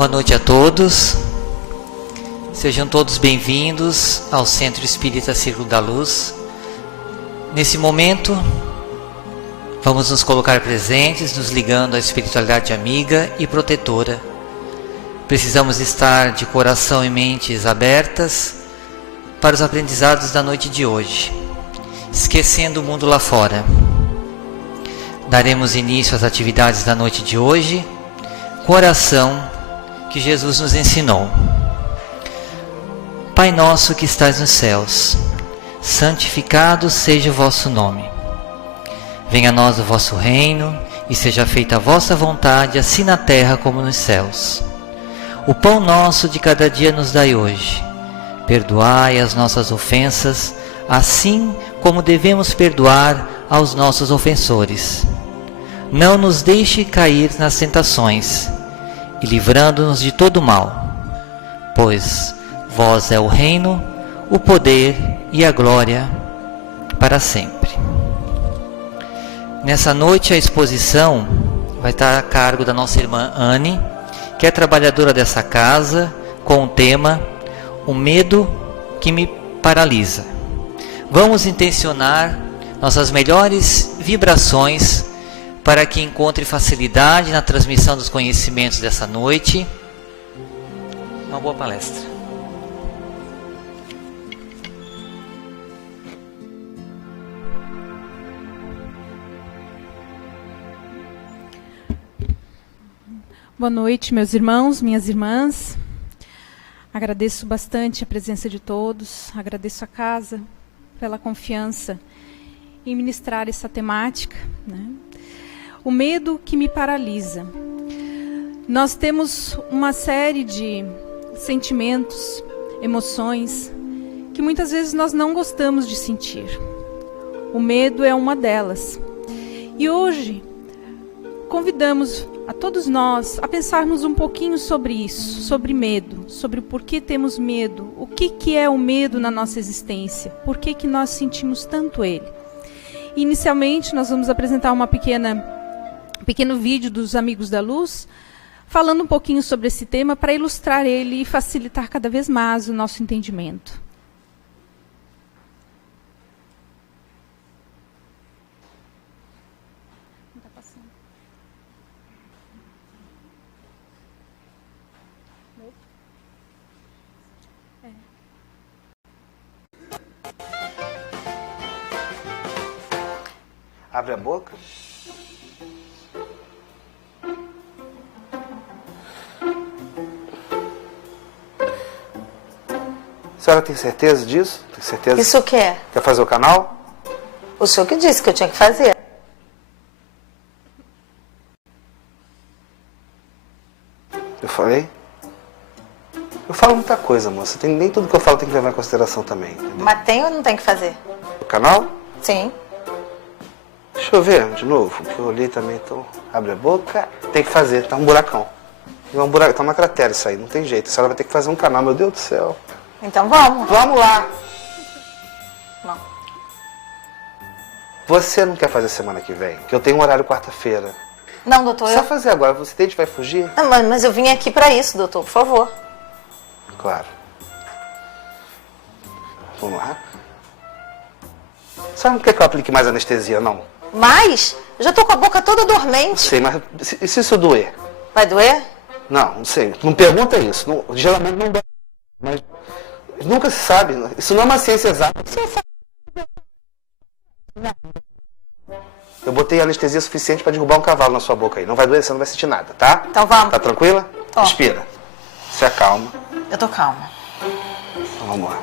Boa noite a todos. Sejam todos bem-vindos ao Centro Espírita Círculo da Luz. Nesse momento, vamos nos colocar presentes, nos ligando à espiritualidade amiga e protetora. Precisamos estar de coração e mentes abertas para os aprendizados da noite de hoje, esquecendo o mundo lá fora. Daremos início às atividades da noite de hoje com a oração que Jesus nos ensinou. Pai nosso que estais nos céus, santificado seja o vosso nome. Venha a nós o vosso reino e seja feita a vossa vontade, assim na terra como nos céus. O pão nosso de cada dia nos dai hoje. Perdoai as nossas ofensas, assim como devemos perdoar aos nossos ofensores. Não nos deixe cair nas tentações, e livrando-nos de todo mal, pois vós é o reino, o poder e a glória para sempre. Nessa noite a exposição vai estar a cargo da nossa irmã Anne, que é trabalhadora dessa casa, com o tema O Medo que me Paralisa. Vamos intencionar nossas melhores vibrações para que encontre facilidade na transmissão dos conhecimentos dessa noite. Uma boa palestra. Boa noite, meus irmãos, minhas irmãs. Agradeço bastante a presença de todos, agradeço a casa pela confiança em ministrar essa temática, né? O medo que me paralisa. Nós temos uma série de sentimentos, emoções, que muitas vezes nós não gostamos de sentir. O medo é uma delas. E hoje, convidamos a todos nós a pensarmos um pouquinho sobre isso, sobre medo, sobre o porquê temos medo, o que é o medo na nossa existência, por que nós sentimos tanto ele. Inicialmente, nós vamos apresentar um pequeno vídeo dos Amigos da Luz, falando um pouquinho sobre esse tema para ilustrar ele e facilitar cada vez mais o nosso entendimento. Não está passando. Abre a boca. A senhora tem certeza disso? Tem certeza? Isso o que é? Quer fazer o canal? O senhor que disse que eu tinha que fazer. Eu falei? Eu falo muita coisa, moça. Nem tudo que eu falo tem que levar em consideração também. Entendeu? Mas tem ou não tem que fazer? O canal? Sim. Deixa eu ver de novo, que eu olhei também, então. Abre a boca. Tem que fazer, tá um buracão. Tá uma cratera isso aí, não tem jeito. A senhora vai ter que fazer um canal, meu Deus do céu. Então vamos. Vamos lá. Não. Você não quer fazer semana que vem? Que eu tenho um horário quarta-feira. Não, doutor, Só fazer agora, você tem, a gente vai fugir? Não, mas eu vim aqui para isso, doutor, por favor. Claro. Vamos lá. A senhora não quer que eu aplique mais anestesia, não? Mas eu já tô com a boca toda dormente. Sei, mas e se isso doer? Vai doer? Não sei. Não pergunta isso. Não, geralmente não dói. Mas nunca se sabe. Isso não é uma ciência exata. Eu botei anestesia suficiente para derrubar um cavalo na sua boca aí. Não vai doer, você não vai sentir nada, tá? Então vamos. Tá tranquila? Tô. Respira. Se acalma. Eu tô calma. Então vamos lá.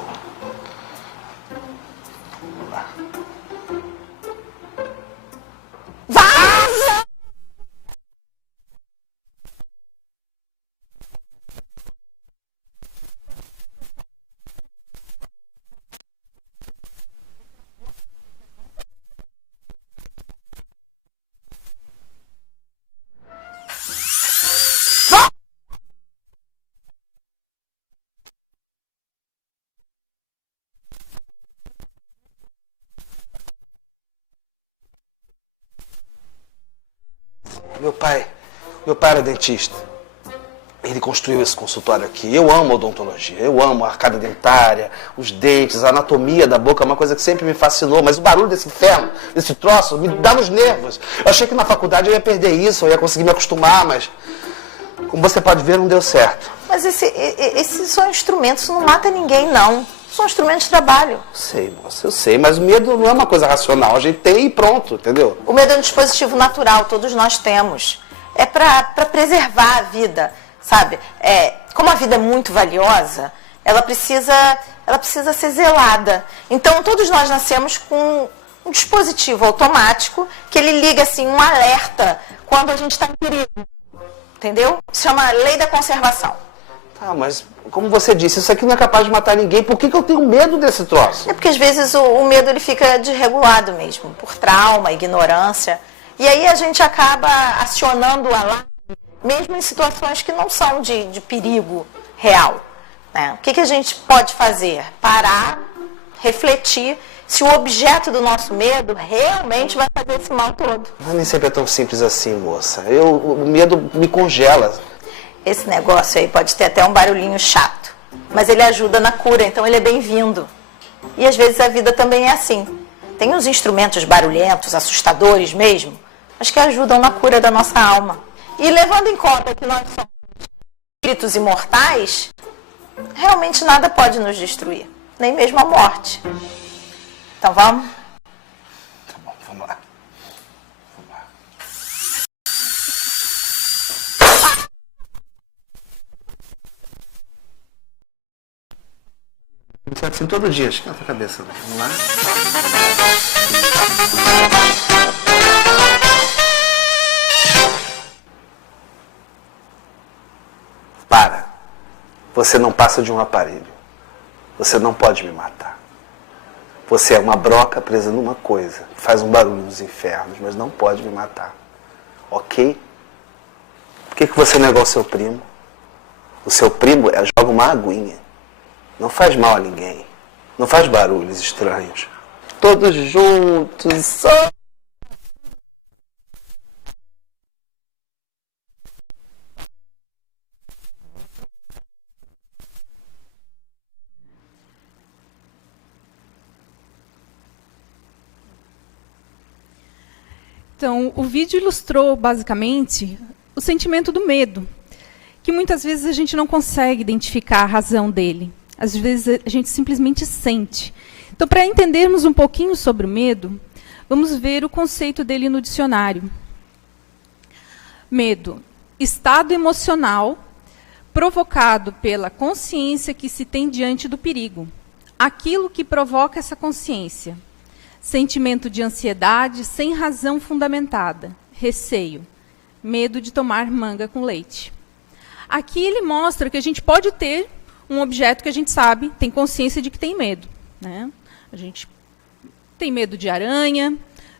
Vaza! Meu pai era dentista. ele construiu esse consultório aqui. Eu amo odontologia, eu amo a arcada dentária, os dentes, a anatomia da boca, é uma coisa que sempre me fascinou. Mas o barulho desse inferno, desse troço, me dá nos nervos. Eu achei que na faculdade eu ia perder isso, eu ia conseguir me acostumar, mas como você pode ver, não deu certo. Mas esses são instrumentos, isso não mata ninguém, não. São instrumentos de trabalho. Sei, moça, eu sei, mas o medo não é uma coisa racional. A gente tem e pronto, entendeu? O medo é um dispositivo natural, todos nós temos. É para preservar a vida, sabe? Como a vida é muito valiosa, ela precisa ser zelada. Então, todos nós nascemos com um dispositivo automático que ele liga assim um alerta quando a gente está em perigo. Entendeu? Se chama lei da conservação. Tá, mas como você disse, isso aqui não é capaz de matar ninguém. Por que eu tenho medo desse troço? É porque às vezes o medo ele fica desregulado mesmo, por trauma, ignorância. E aí a gente acaba acionando o alarme, mesmo em situações que não são de perigo real. Né? O que a gente pode fazer? Parar, refletir se o objeto do nosso medo realmente vai fazer esse mal todo. Mas nem sempre é tão simples assim, moça. O medo me congela. Esse negócio aí pode ter até um barulhinho chato, mas ele ajuda na cura, então ele é bem-vindo. E às vezes a vida também é assim. Tem uns instrumentos barulhentos, assustadores mesmo, mas que ajudam na cura da nossa alma. E levando em conta que nós somos espíritos imortais, realmente nada pode nos destruir, nem mesmo a morte. Então vamos? Tá bom, vamos lá. Você assim todo dia, esquenta a cabeça. Vamos lá. Para. Você não passa de um aparelho. Você não pode me matar. Você é uma broca presa numa coisa. Faz um barulho nos infernos, mas não pode me matar. Ok? Por que você não é igual ao seu primo? O seu primo joga uma aguinha. Não faz mal a ninguém. Não faz barulhos estranhos. Todos juntos. Só. Então, o vídeo ilustrou, basicamente, o sentimento do medo, que muitas vezes a gente não consegue identificar a razão dele. Às vezes a gente simplesmente sente. Então, para entendermos um pouquinho sobre o medo, vamos ver o conceito dele no dicionário. Medo, estado emocional provocado pela consciência que se tem diante do perigo. Aquilo que provoca essa consciência. Sentimento de ansiedade sem razão fundamentada. Receio. Medo de tomar manga com leite. Aqui ele mostra que a gente pode ter um objeto que a gente sabe, tem consciência de que tem medo. Né? A gente tem medo de aranha,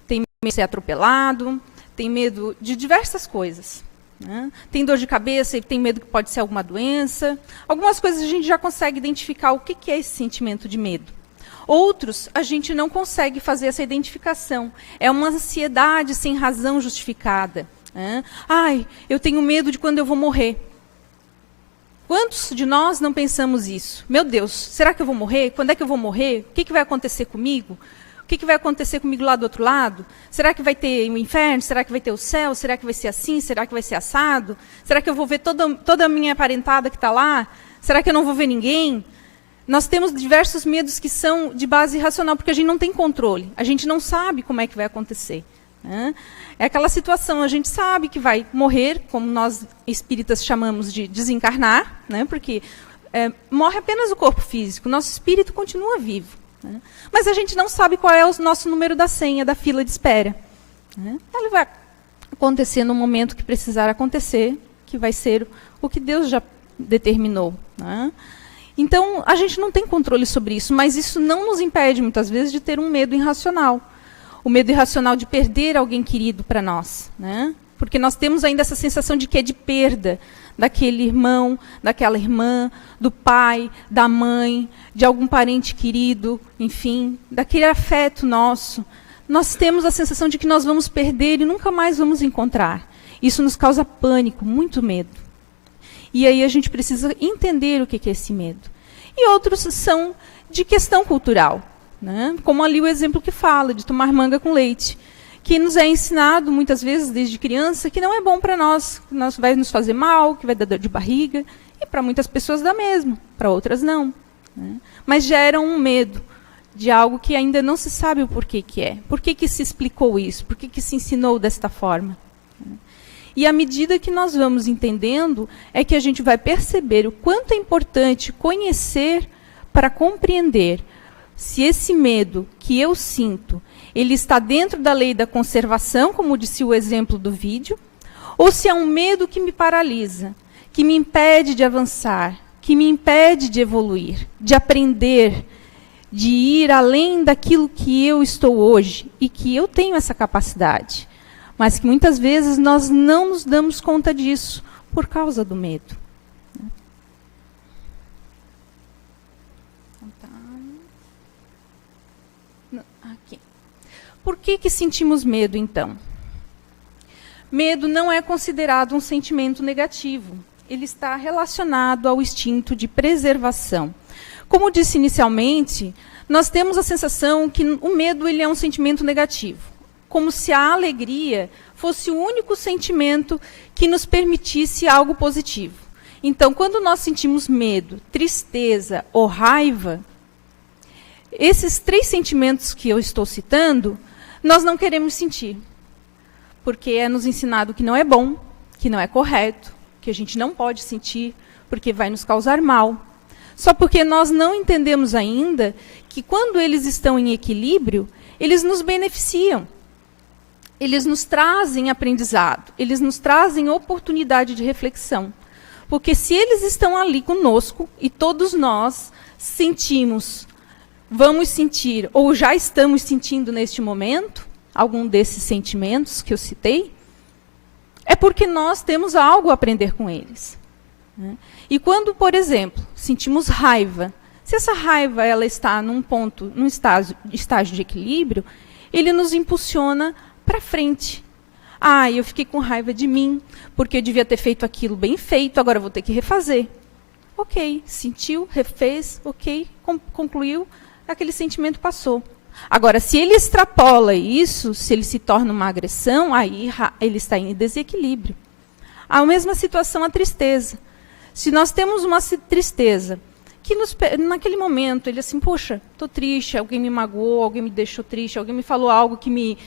tem medo de ser atropelado, tem medo de diversas coisas. Né? Tem dor de cabeça e tem medo que pode ser alguma doença. Algumas coisas a gente já consegue identificar o que é esse sentimento de medo. Outros, a gente não consegue fazer essa identificação. É uma ansiedade sem razão justificada. Né? Ai, eu tenho medo de quando eu vou morrer. Quantos de nós não pensamos isso? Meu Deus, será que eu vou morrer? Quando é que eu vou morrer? O que vai acontecer comigo? O que vai acontecer comigo lá do outro lado? Será que vai ter o inferno? Será que vai ter o céu? Será que vai ser assim? Será que vai ser assado? Será que eu vou ver toda a minha parentada que está lá? Será que eu não vou ver ninguém? Nós temos diversos medos que são de base racional, porque a gente não tem controle. A gente não sabe como é que vai acontecer. Né? É aquela situação, a gente sabe que vai morrer, como nós espíritas chamamos de desencarnar, né? Porque morre apenas o corpo físico, nosso espírito continua vivo. Né? Mas a gente não sabe qual é o nosso número da senha da fila de espera. Né? Ele vai acontecer no momento que precisar acontecer, que vai ser o que Deus já determinou. Né? Então, a gente não tem controle sobre isso, mas isso não nos impede, muitas vezes, de ter um medo irracional. O medo irracional de perder alguém querido para nós. Né? Porque nós temos ainda essa sensação de que é de perda daquele irmão, daquela irmã, do pai, da mãe, de algum parente querido, enfim, daquele afeto nosso. Nós temos a sensação de que nós vamos perder e nunca mais vamos encontrar. Isso nos causa pânico, muito medo. E aí a gente precisa entender o que é esse medo. E outros são de questão cultural, né? Como ali o exemplo que fala, de tomar manga com leite, que nos é ensinado muitas vezes desde criança que não é bom para nós, que vai nos fazer mal, que vai dar dor de barriga, e para muitas pessoas dá mesmo, para outras não, né? Mas gera um medo de algo que ainda não se sabe o porquê que é. Por que se explicou isso? Por que se ensinou desta forma? E à medida que nós vamos entendendo, é que a gente vai perceber o quanto é importante conhecer para compreender se esse medo que eu sinto, ele está dentro da lei da conservação, como disse o exemplo do vídeo, ou se é um medo que me paralisa, que me impede de avançar, que me impede de evoluir, de aprender, de ir além daquilo que eu estou hoje e que eu tenho essa capacidade. Mas que muitas vezes nós não nos damos conta disso por causa do medo. Aqui. Por que sentimos medo, então? Medo não é considerado um sentimento negativo. Ele está relacionado ao instinto de preservação. Como disse inicialmente, nós temos a sensação que o medo ele é um sentimento negativo. Como se a alegria fosse o único sentimento que nos permitisse algo positivo. Então, quando nós sentimos medo, tristeza ou raiva, esses 3 sentimentos que eu estou citando, nós não queremos sentir. Porque é nos ensinado que não é bom, que não é correto, que a gente não pode sentir, porque vai nos causar mal. Só porque nós não entendemos ainda que quando eles estão em equilíbrio, eles nos beneficiam. Eles nos trazem aprendizado, eles nos trazem oportunidade de reflexão. Porque se eles estão ali conosco, e todos nós sentimos, vamos sentir, ou já estamos sentindo neste momento, algum desses sentimentos que eu citei, é porque nós temos algo a aprender com eles. E quando, por exemplo, sentimos raiva, se essa raiva ela está num estágio de equilíbrio, ele nos impulsiona para frente. Ah, eu fiquei com raiva de mim, porque eu devia ter feito aquilo bem feito, agora vou ter que refazer. Ok, sentiu, refez, ok, concluiu, aquele sentimento passou. Agora, se ele extrapola isso, se ele se torna uma agressão, aí ele está em desequilíbrio. A mesma situação a tristeza. Se nós temos uma tristeza, que naquele momento, ele assim, poxa, estou triste, alguém me magoou, alguém me deixou triste, alguém me falou algo que me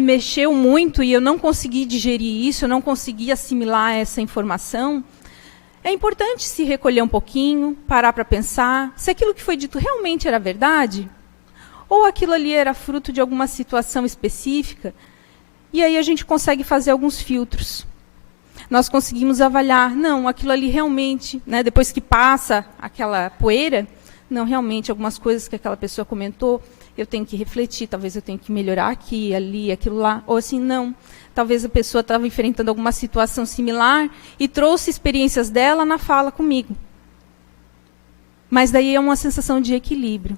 mexeu muito e eu não consegui digerir isso, eu não consegui assimilar essa informação. É importante se recolher um pouquinho, parar para pensar se aquilo que foi dito realmente era verdade ou aquilo ali era fruto de alguma situação específica. E aí a gente consegue fazer alguns filtros. Nós conseguimos avaliar, não, aquilo ali realmente, né, depois que passa aquela poeira, não, realmente, algumas coisas que aquela pessoa comentou, eu tenho que refletir, talvez eu tenha que melhorar aqui, ali, aquilo lá, ou assim, não. Talvez a pessoa estava enfrentando alguma situação similar e trouxe experiências dela na fala comigo. Mas daí é uma sensação de equilíbrio.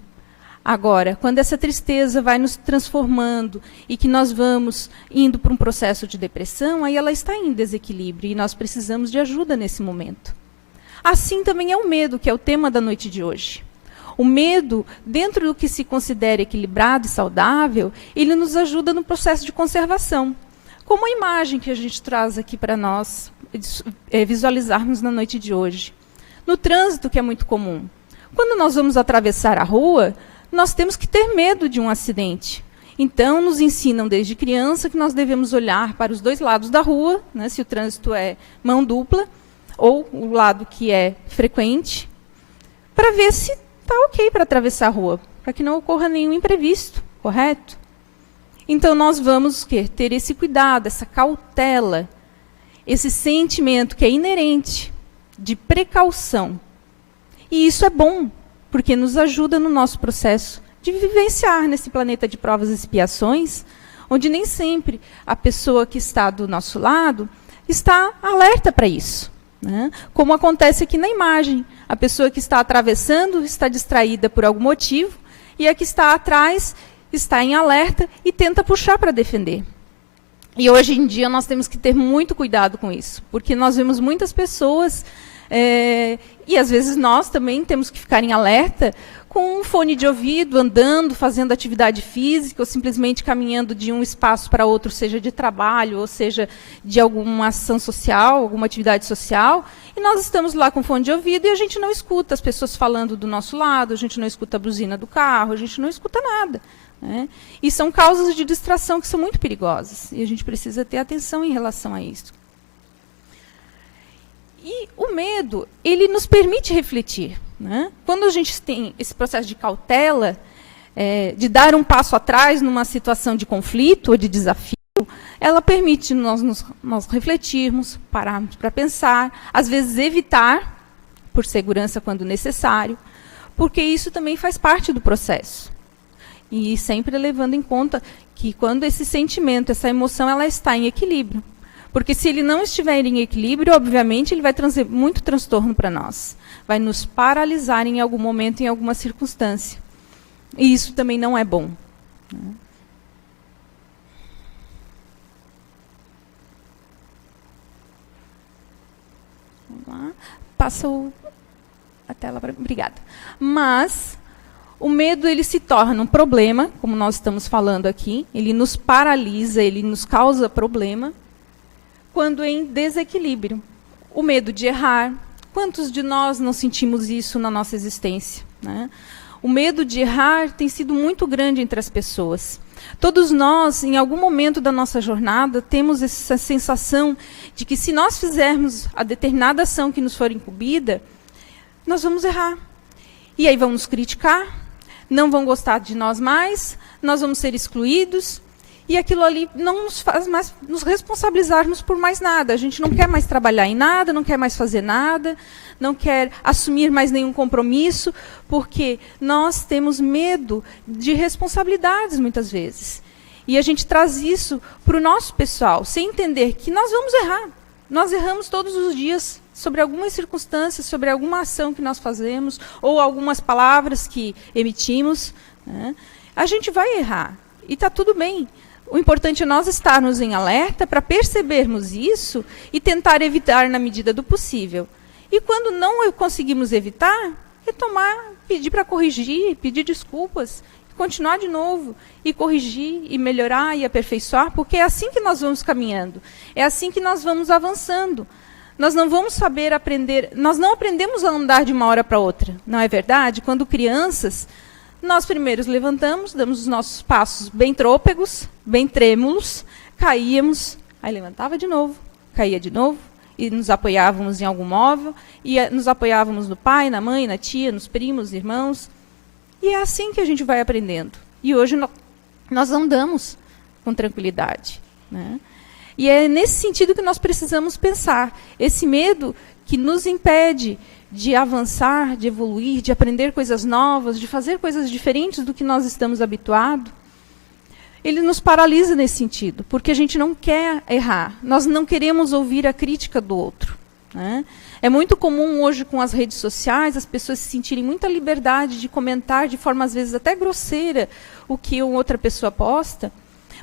Agora, quando essa tristeza vai nos transformando e que nós vamos indo para um processo de depressão, aí ela está em desequilíbrio e nós precisamos de ajuda nesse momento. Assim também é o medo, que é o tema da noite de hoje. O medo, dentro do que se considera equilibrado e saudável, ele nos ajuda no processo de conservação. Como a imagem que a gente traz aqui para nós visualizarmos na noite de hoje. No trânsito, que é muito comum. Quando nós vamos atravessar a rua, nós temos que ter medo de um acidente. Então, nos ensinam desde criança que nós devemos olhar para os 2 lados da rua, né, se o trânsito é mão dupla, ou o lado que é frequente, para ver se está ok para atravessar a rua, para que não ocorra nenhum imprevisto, correto? Então, nós vamos ter esse cuidado, essa cautela, esse sentimento que é inerente de precaução. E isso é bom, porque nos ajuda no nosso processo de vivenciar nesse planeta de provas e expiações, onde nem sempre a pessoa que está do nosso lado está alerta para isso. Né? Como acontece aqui na imagem. A pessoa que está atravessando está distraída por algum motivo, e a que está atrás está em alerta e tenta puxar para defender. E hoje em dia nós temos que ter muito cuidado com isso, porque nós vemos muitas pessoas E às vezes nós também temos que ficar em alerta com um fone de ouvido, andando, fazendo atividade física, ou simplesmente caminhando de um espaço para outro, seja de trabalho, ou seja de alguma ação social, alguma atividade social, e nós estamos lá com fone de ouvido e a gente não escuta as pessoas falando do nosso lado, a gente não escuta a buzina do carro, a gente não escuta nada. Né? E são causas de distração que são muito perigosas, e a gente precisa ter atenção em relação a isso. E o medo, ele nos permite refletir. Né? Quando a gente tem esse processo de cautela, de dar um passo atrás numa situação de conflito ou de desafio, ela permite nós refletirmos, pararmos para pensar, às vezes evitar, por segurança quando necessário, porque isso também faz parte do processo. E sempre levando em conta que quando esse sentimento, essa emoção, ela está em equilíbrio. Porque se ele não estiver em equilíbrio, obviamente, ele vai trazer muito transtorno para nós. Vai nos paralisar em algum momento, em alguma circunstância. E isso também não é bom. Vamos lá. Passa a tela para... Obrigada. Mas o medo, ele se torna um problema, como nós estamos falando aqui. Ele nos paralisa, ele nos causa problema, quando em desequilíbrio. O medo de errar. Quantos de nós não sentimos isso na nossa existência? Né? O medo de errar tem sido muito grande entre as pessoas. Todos nós, em algum momento da nossa jornada, temos essa sensação de que se nós fizermos a determinada ação que nos for incumbida, nós vamos errar. E aí vão nos criticar, não vão gostar de nós mais, nós vamos ser excluídos, e aquilo ali não nos faz mais nos responsabilizarmos por mais nada. A gente não quer mais trabalhar em nada, não quer mais fazer nada, não quer assumir mais nenhum compromisso, porque nós temos medo de responsabilidades, muitas vezes. E a gente traz isso para o nosso pessoal, sem entender que nós vamos errar. Nós erramos todos os dias sobre algumas circunstâncias, sobre alguma ação que nós fazemos, ou algumas palavras que emitimos. Né? A gente vai errar, e está tudo bem. O importante é nós estarmos em alerta para percebermos isso e tentar evitar na medida do possível. E quando não conseguimos evitar, retomar, pedir para corrigir, pedir desculpas, continuar de novo e corrigir e melhorar e aperfeiçoar, porque é assim que nós vamos caminhando, é assim que nós vamos avançando. Nós não vamos saber aprender, nós não aprendemos a andar de uma hora para outra, não é verdade? Quando crianças, nós primeiro levantamos, damos os nossos passos bem trôpegos, bem trêmulos, caíamos, aí levantava de novo, caía de novo, e nos apoiávamos em algum móvel, e nos apoiávamos no pai, na mãe, na tia, nos primos, irmãos. E é assim que a gente vai aprendendo. E hoje nós andamos com tranquilidade. Né? E é nesse sentido que nós precisamos pensar. Esse medo que nos impede de avançar, de evoluir, de aprender coisas novas, de fazer coisas diferentes do que nós estamos habituados, ele nos paralisa nesse sentido, porque a gente não quer errar, nós não queremos ouvir a crítica do outro. Né? É muito comum hoje com as redes sociais as pessoas se sentirem muita liberdade de comentar de forma às vezes até grosseira o que outra pessoa posta,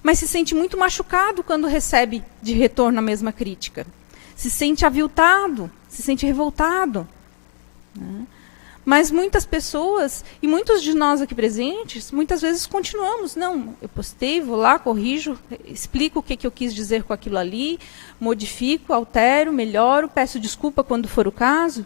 mas se sente muito machucado quando recebe de retorno a mesma crítica. Se sente aviltado, se sente revoltado. Né? Mas muitas pessoas, e muitos de nós aqui presentes, muitas vezes continuamos. Não, eu postei, vou lá, corrijo, explico o que eu quis dizer com aquilo ali, modifico, altero, melhoro, peço desculpa quando for o caso,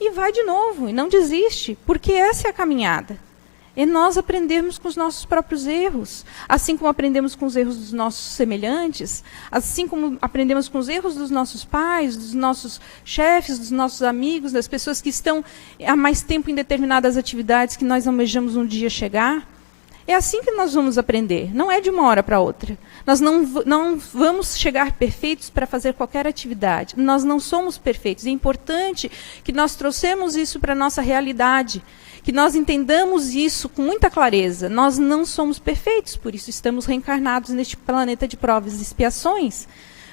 e vai de novo, e não desiste, porque essa é a caminhada. É nós aprendermos com os nossos próprios erros, assim como aprendemos com os erros dos nossos semelhantes, assim como aprendemos com os erros dos nossos pais, dos nossos chefes, dos nossos amigos, das pessoas que estão há mais tempo em determinadas atividades que nós almejamos um dia chegar. É assim que nós vamos aprender, não é de uma hora para outra. Nós não vamos chegar perfeitos para fazer qualquer atividade. Nós não somos perfeitos. É importante que nós trouxemos isso para a nossa realidade, que nós entendamos isso com muita clareza. Nós não somos perfeitos, por isso estamos reencarnados neste planeta de provas e expiações,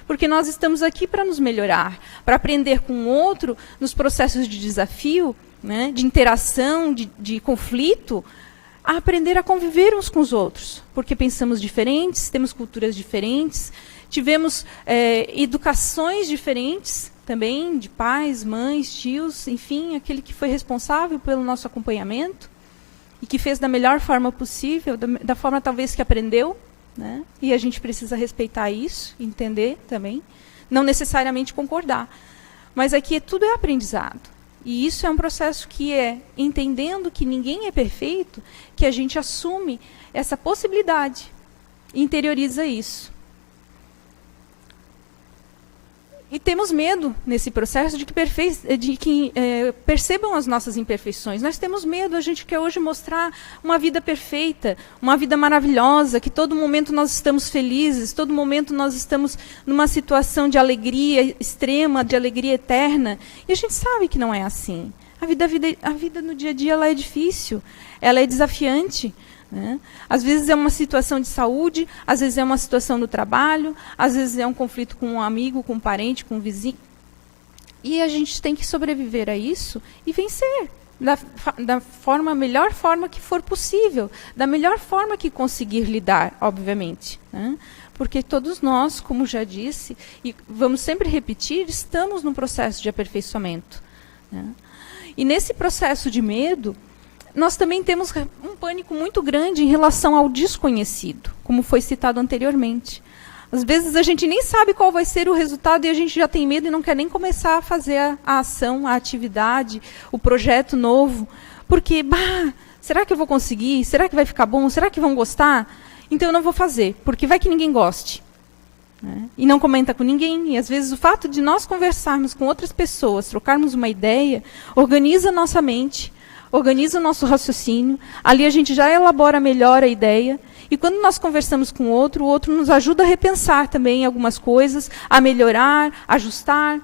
porque nós estamos aqui para nos melhorar, para aprender com o outro nos processos de desafio, né, de interação, de conflito, a aprender a conviver uns com os outros, porque pensamos diferentes, temos culturas diferentes, tivemos educações diferentes, também de pais, mães, tios, enfim, aquele que foi responsável pelo nosso acompanhamento e que fez da melhor forma possível, da forma talvez que aprendeu, né? E a gente precisa respeitar isso, entender também, não necessariamente concordar. Mas aqui tudo é aprendizado. E isso é um processo que é, entendendo que ninguém é perfeito, que a gente assume essa possibilidade, interioriza isso. E temos medo, nesse processo, de que percebam as nossas imperfeições. Nós temos medo, a gente quer hoje mostrar uma vida perfeita, uma vida maravilhosa, que todo momento nós estamos felizes, todo momento nós estamos numa situação de alegria extrema, de alegria eterna. E a gente sabe que não é assim. A vida no dia a dia ela é difícil, ela é desafiante. Né? Às vezes é uma situação de saúde, às vezes é uma situação no trabalho, às vezes é um conflito com um amigo, com um parente, com um vizinho. E a gente tem que sobreviver a isso e vencer da melhor forma que for possível, da melhor forma que conseguir lidar, obviamente. Né? Porque todos nós, como já disse, e vamos sempre repetir, estamos num processo de aperfeiçoamento. Né? E nesse processo de medo, nós também temos um pânico muito grande em relação ao desconhecido, como foi citado anteriormente. Às vezes a gente nem sabe qual vai ser o resultado e a gente já tem medo e não quer nem começar a fazer a ação, a atividade, o projeto novo. Porque, será que eu vou conseguir? Será que vai ficar bom? Será que vão gostar? Então eu não vou fazer, porque vai que ninguém goste. Né? E não comenta com ninguém. E às vezes o fato de nós conversarmos com outras pessoas, trocarmos uma ideia, organiza a nossa mente, organiza o nosso raciocínio, ali a gente já elabora melhor a ideia, e quando nós conversamos com o outro nos ajuda a repensar também algumas coisas, a melhorar, ajustar.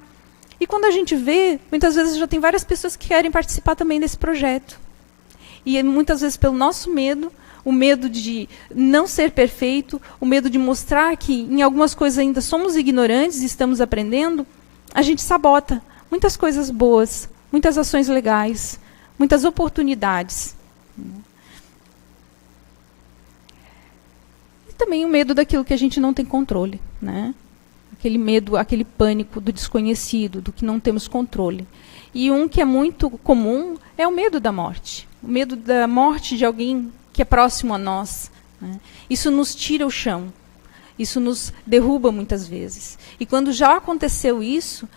E quando a gente vê, muitas vezes já tem várias pessoas que querem participar também desse projeto. E muitas vezes pelo nosso medo, o medo de não ser perfeito, o medo de mostrar que em algumas coisas ainda somos ignorantes e estamos aprendendo, a gente sabota muitas coisas boas, muitas ações legais, muitas oportunidades. E também o medo daquilo que a gente não tem controle. Né? Aquele medo, aquele pânico do desconhecido, do que não temos controle. E um que é muito comum é o medo da morte. O medo da morte de alguém que é próximo a nós. Né? Isso nos tira o chão. Isso nos derruba muitas vezes. E quando já aconteceu isso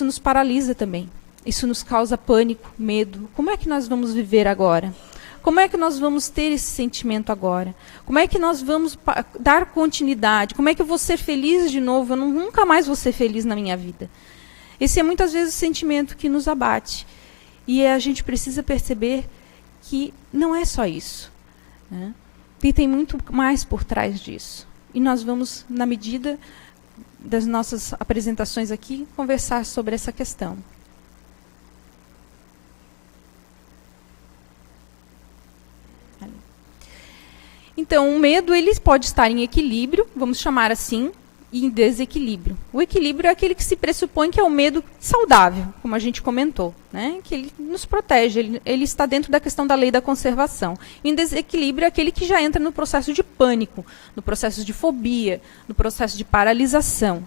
nos paralisa também. Isso nos causa pânico, medo. Como é que nós vamos viver agora? Como é que nós vamos ter esse sentimento agora? Como é que nós vamos dar continuidade? Como é que eu vou ser feliz de novo? Eu nunca mais vou ser feliz na minha vida. Esse é muitas vezes o sentimento que nos abate. E a gente precisa perceber que não é só isso. Né? E tem muito mais por trás disso. E nós vamos, na medida das nossas apresentações aqui, conversar sobre essa questão. Então, o medo ele pode estar em equilíbrio, vamos chamar assim, e em desequilíbrio. O equilíbrio é aquele que se pressupõe que é o medo saudável, como a gente comentou, né? Que ele nos protege, ele está dentro da questão da lei da conservação. Em desequilíbrio é aquele que já entra no processo de pânico, no processo de fobia, no processo de paralisação.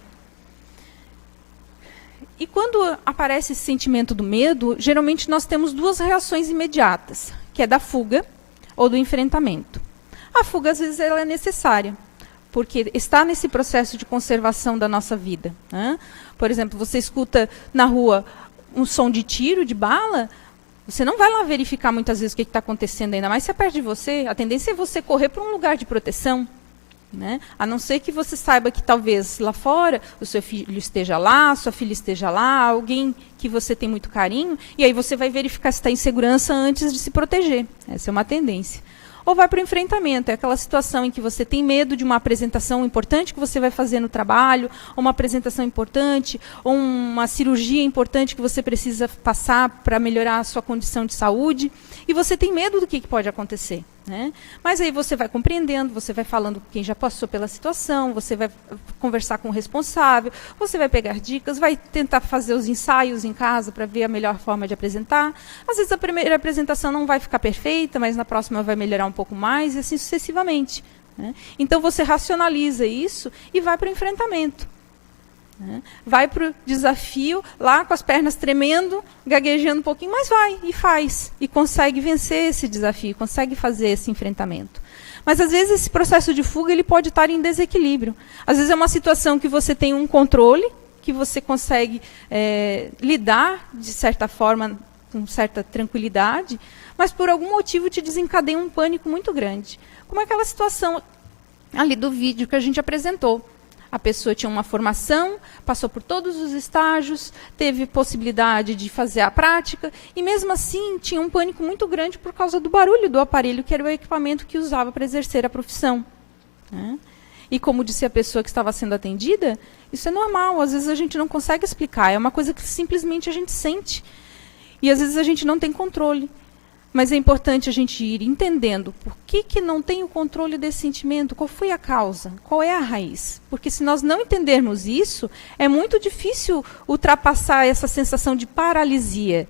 E quando aparece esse sentimento do medo, geralmente nós temos duas reações imediatas, que é da fuga ou do enfrentamento. A fuga, às vezes, ela é necessária, porque está nesse processo de conservação da nossa vida. Né? Por exemplo, você escuta na rua um som de tiro, de bala, você não vai lá verificar muitas vezes o que está acontecendo, ainda mais se é perto de você. A tendência é você correr para um lugar de proteção. Né? A não ser que você saiba que talvez lá fora o seu filho esteja lá, sua filha esteja lá, alguém que você tem muito carinho, e aí você vai verificar se está em segurança antes de se proteger. Essa é uma tendência. Ou vai para o enfrentamento, é aquela situação em que você tem medo de uma apresentação importante que você vai fazer no trabalho, ou uma apresentação importante, ou uma cirurgia importante que você precisa passar para melhorar a sua condição de saúde, e você tem medo do que pode acontecer. Né? Mas aí você vai compreendendo, você vai falando com quem já passou pela situação, você vai conversar com o responsável, você vai pegar dicas, vai tentar fazer os ensaios em casa para ver a melhor forma de apresentar. Às vezes a primeira apresentação não vai ficar perfeita, mas na próxima vai melhorar um pouco mais, e assim sucessivamente. Né? Então você racionaliza isso e vai para o enfrentamento. né? Vai para o desafio, lá com as pernas tremendo, gaguejando um pouquinho, mas vai e faz. E consegue vencer esse desafio, consegue fazer esse enfrentamento. Mas, às vezes, esse processo de fuga ele pode estar em desequilíbrio. Às vezes, é uma situação que você tem um controle, que você consegue lidar, de certa forma, com certa tranquilidade, mas, por algum motivo, te desencadeia um pânico muito grande. Como aquela situação ali do vídeo que a gente apresentou. A pessoa tinha uma formação, passou por todos os estágios, teve possibilidade de fazer a prática, e mesmo assim tinha um pânico muito grande por causa do barulho do aparelho, que era o equipamento que usava para exercer a profissão, né? E como disse a pessoa que estava sendo atendida, isso é normal, às vezes a gente não consegue explicar, é uma coisa que simplesmente a gente sente, e às vezes a gente não tem controle. Mas é importante a gente ir entendendo por que não tem o controle desse sentimento, qual foi a causa, qual é a raiz. Porque se nós não entendermos isso, é muito difícil ultrapassar essa sensação de paralisia.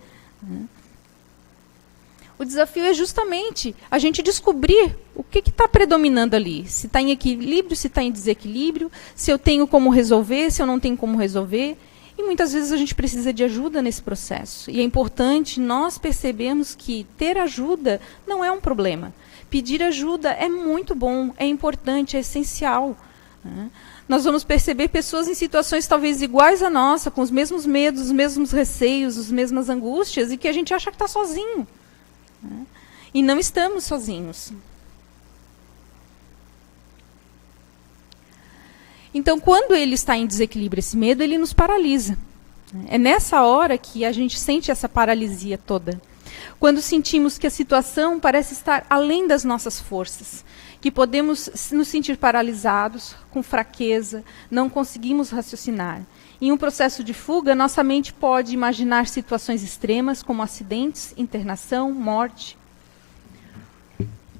O desafio é justamente a gente descobrir o que está predominando ali. Se está em equilíbrio, se está em desequilíbrio, se eu tenho como resolver, se eu não tenho como resolver. E muitas vezes a gente precisa de ajuda nesse processo. E é importante nós percebermos que ter ajuda não é um problema. Pedir ajuda é muito bom, é importante, é essencial, né? Nós vamos perceber pessoas em situações talvez iguais à nossa, com os mesmos medos, os mesmos receios, as mesmas angústias, e que a gente acha que está sozinho, né? E não estamos sozinhos. Então, quando ele está em desequilíbrio, esse medo, ele nos paralisa. É nessa hora que a gente sente essa paralisia toda. Quando sentimos que a situação parece estar além das nossas forças, que podemos nos sentir paralisados, com fraqueza, não conseguimos raciocinar. Em um processo de fuga, nossa mente pode imaginar situações extremas, como acidentes, internação, morte.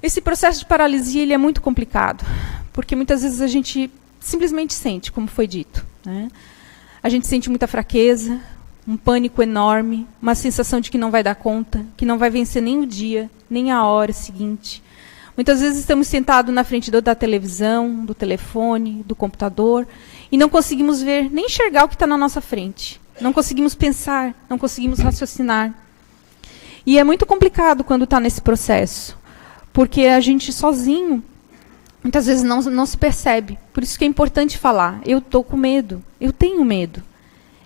Esse processo de paralisia ele é muito complicado, porque muitas vezes a gente simplesmente sente, como foi dito, né? A gente sente muita fraqueza, um pânico enorme, uma sensação de que não vai dar conta, que não vai vencer nem o dia, nem a hora seguinte. Muitas vezes estamos sentados na frente da televisão, do telefone, do computador, e não conseguimos ver, nem enxergar o que está na nossa frente. Não conseguimos pensar, não conseguimos raciocinar. E é muito complicado quando está nesse processo, porque a gente sozinho muitas vezes não se percebe. Por isso que é importante falar. Eu estou com medo. Eu tenho medo.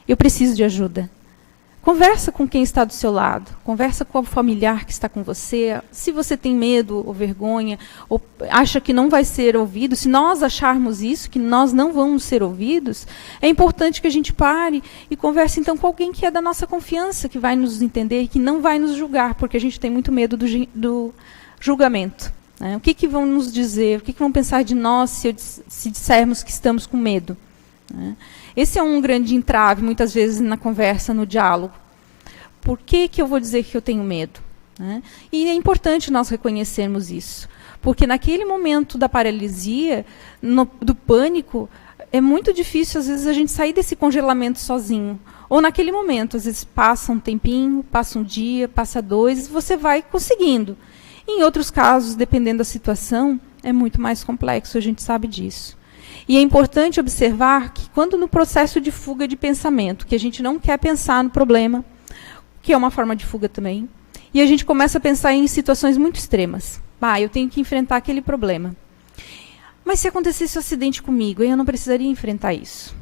Eu preciso de ajuda. Conversa com quem está do seu lado. Conversa com o familiar que está com você. Se você tem medo ou vergonha, ou acha que não vai ser ouvido, se nós acharmos isso, que nós não vamos ser ouvidos, é importante que a gente pare e converse então com alguém que é da nossa confiança, que vai nos entender e que não vai nos julgar, porque a gente tem muito medo do julgamento. O que vão nos dizer? O que vão pensar de nós se dissermos que estamos com medo? Esse é um grande entrave, muitas vezes, na conversa, no diálogo. Por que eu vou dizer que eu tenho medo? E é importante nós reconhecermos isso. Porque naquele momento da paralisia, do pânico, é muito difícil, às vezes, a gente sair desse congelamento sozinho. Ou naquele momento, às vezes passa um tempinho, passa um dia, passa 2, e você vai conseguindo. Em outros casos, dependendo da situação, é muito mais complexo, a gente sabe disso. E é importante observar que quando no processo de fuga de pensamento, que a gente não quer pensar no problema, que é uma forma de fuga também, e a gente começa a pensar em situações muito extremas. Eu tenho que enfrentar aquele problema. Mas se acontecesse um acidente comigo, eu não precisaria enfrentar isso.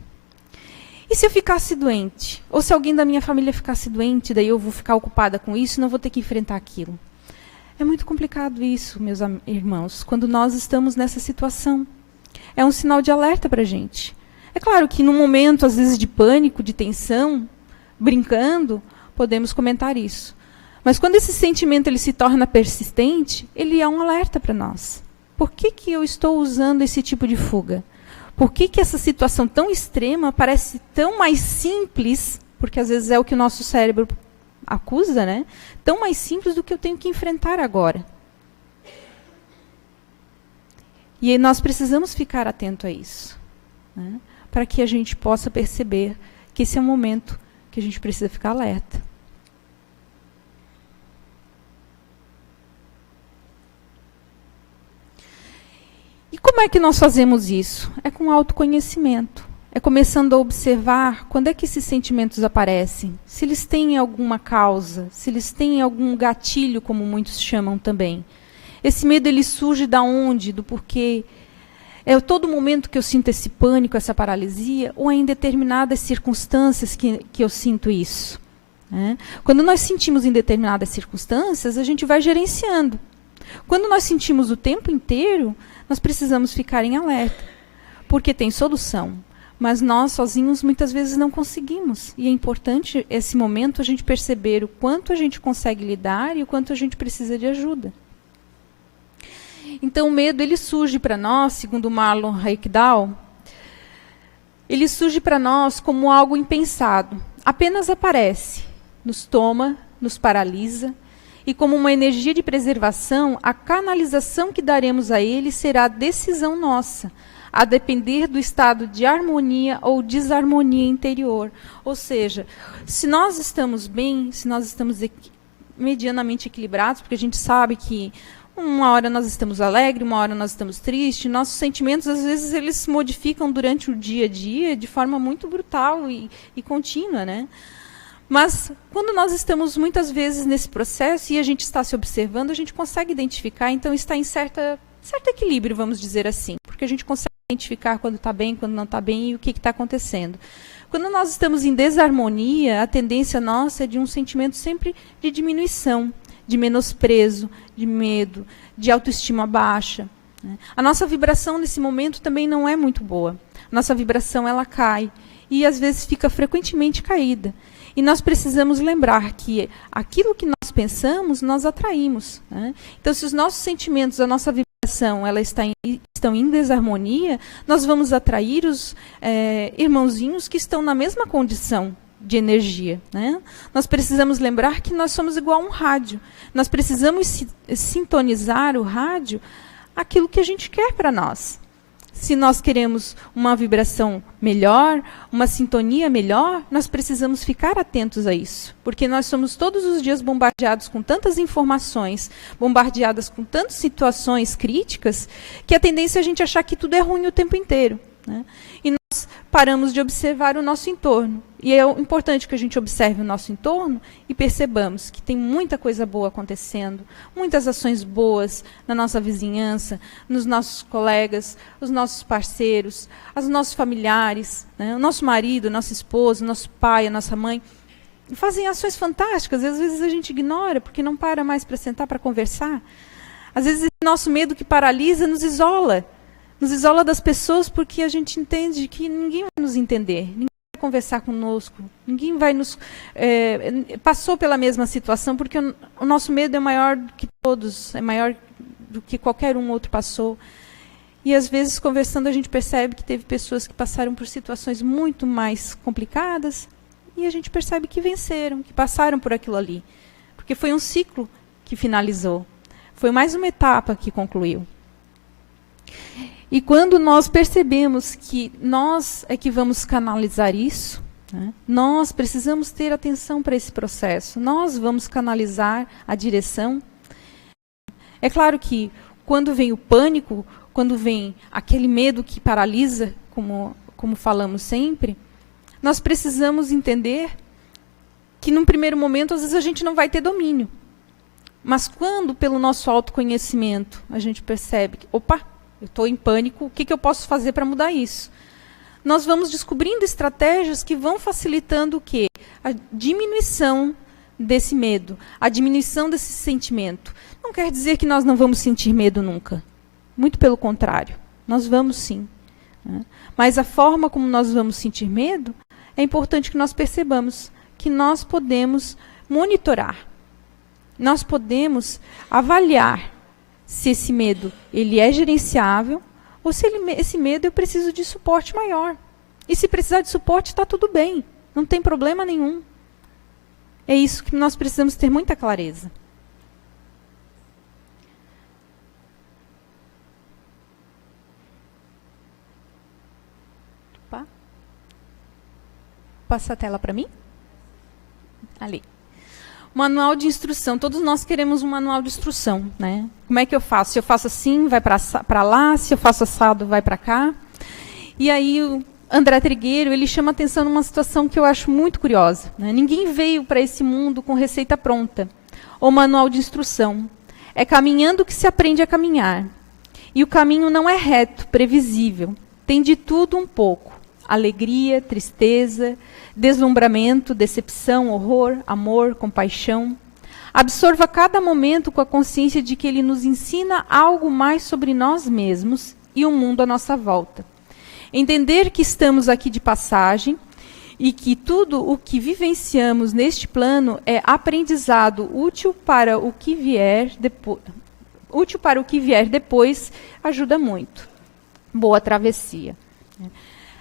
E se eu ficasse doente? Ou se alguém da minha família ficasse doente, daí eu vou ficar ocupada com isso e não vou ter que enfrentar aquilo. É muito complicado isso, meus irmãos, quando nós estamos nessa situação. É um sinal de alerta para a gente. É claro que num momento, às vezes, de pânico, de tensão, brincando, podemos comentar isso. Mas quando esse sentimento ele se torna persistente, ele é um alerta para nós. Por que eu estou usando esse tipo de fuga? Por que essa situação tão extrema parece tão mais simples, porque às vezes é o que o nosso cérebro acusa, né? Tão mais simples do que eu tenho que enfrentar agora. E aí nós precisamos ficar atento a isso, né? Para que a gente possa perceber que esse é um momento que a gente precisa ficar alerta. E como é que nós fazemos isso? É com autoconhecimento. é começando a observar quando é que esses sentimentos aparecem, se eles têm alguma causa, se eles têm algum gatilho, como muitos chamam também. Esse medo, ele surge da onde, do porquê? É todo momento que eu sinto esse pânico, essa paralisia, ou é em determinadas circunstâncias que eu sinto isso? Né? Quando nós sentimos em determinadas circunstâncias, a gente vai gerenciando. Quando nós sentimos o tempo inteiro, nós precisamos ficar em alerta, porque tem solução. Mas nós sozinhos muitas vezes não conseguimos. E é importante esse momento a gente perceber o quanto a gente consegue lidar e o quanto a gente precisa de ajuda. Então o medo, ele surge para nós, segundo Marlon Reikdal, ele surge para nós como algo impensado. Apenas aparece, nos toma, nos paralisa, e como uma energia de preservação, a canalização que daremos a ele será decisão nossa, a depender do estado de harmonia ou desarmonia interior. Ou seja, se nós estamos bem, se nós estamos medianamente equilibrados, porque a gente sabe que uma hora nós estamos alegres, uma hora nós estamos tristes, nossos sentimentos, às vezes, eles se modificam durante o dia a dia de forma muito brutal e contínua, né? Mas, quando nós estamos muitas vezes nesse processo e a gente está se observando, a gente consegue identificar, então está em certo equilíbrio, vamos dizer assim, porque a gente consegue identificar quando está bem, quando não está bem e o que está acontecendo. Quando nós estamos em desarmonia, a tendência nossa é de um sentimento sempre de diminuição, de menosprezo, de medo, de autoestima baixa. Né? A nossa vibração nesse momento também não é muito boa. A nossa vibração, ela cai e às vezes fica frequentemente caída. E nós precisamos lembrar que aquilo que nós pensamos, nós atraímos. Né? Então, se os nossos sentimentos, a nossa vibração, estão em desarmonia, nós vamos atrair os irmãozinhos que estão na mesma condição de energia. Né? Nós precisamos lembrar que nós somos igual a um rádio. Nós precisamos sintonizar o rádio aquilo que a gente quer para nós. Se nós queremos uma vibração melhor, uma sintonia melhor, nós precisamos ficar atentos a isso. Porque nós somos todos os dias bombardeados com tantas informações, bombardeadas com tantas situações críticas, que a tendência é a gente achar que tudo é ruim o tempo inteiro. Né? E nós paramos de observar o nosso entorno. E é importante que a gente observe o nosso entorno e percebamos que tem muita coisa boa acontecendo, muitas ações boas na nossa vizinhança, nos nossos colegas, os nossos parceiros, os nossos familiares, né? O nosso marido, nossa esposa, nosso pai, a nossa mãe. Fazem ações fantásticas, e às vezes a gente ignora, porque não para mais para sentar, para conversar. Às vezes esse nosso medo que paralisa nos isola das pessoas, porque a gente entende que ninguém vai nos entender, ninguém vai conversar conosco, ninguém vai nos... passou pela mesma situação, porque o nosso medo é maior do que todos, é maior do que qualquer um outro passou. E às vezes, conversando, a gente percebe que teve pessoas que passaram por situações muito mais complicadas, e a gente percebe que venceram, que passaram por aquilo ali. Porque foi um ciclo que finalizou, foi mais uma etapa que concluiu. E quando nós percebemos que nós é que vamos canalizar isso, né, nós precisamos ter atenção para esse processo, nós vamos canalizar a direção. É claro que quando vem o pânico, quando vem aquele medo que paralisa, como falamos sempre, nós precisamos entender que num primeiro momento, às vezes, a gente não vai ter domínio. Mas quando, pelo nosso autoconhecimento, a gente percebe que, opa, eu estou em pânico, o que eu posso fazer para mudar isso? Nós vamos descobrindo estratégias que vão facilitando o quê? A diminuição desse medo, a diminuição desse sentimento. Não quer dizer que nós não vamos sentir medo nunca. Muito pelo contrário, nós vamos sim. Né? Mas a forma como nós vamos sentir medo, é importante que nós percebamos que nós podemos monitorar. Nós podemos avaliar se esse medo ele é gerenciável ou se esse medo eu preciso de suporte maior. E se precisar de suporte, está tudo bem, não tem problema nenhum. É isso que nós precisamos ter muita clareza. Opa. Passa a tela para mim? Ali. Manual de instrução. Todos nós queremos um manual de instrução, né? Como é que eu faço? Se eu faço assim, vai para lá. Se eu faço assado, vai para cá. E aí André Trigueiro, ele chama atenção numa situação que eu acho muito curiosa, né? Ninguém veio para esse mundo com receita pronta ou manual de instrução. É caminhando que se aprende a caminhar. E o caminho não é reto, previsível. Tem de tudo um pouco. Alegria, tristeza, deslumbramento, decepção, horror, amor, compaixão. Absorva cada momento com a consciência de que ele nos ensina algo mais sobre nós mesmos e o mundo à nossa volta. Entender que estamos aqui de passagem e que tudo o que vivenciamos neste plano é aprendizado útil para o que vier depois, ajuda muito. Boa travessia.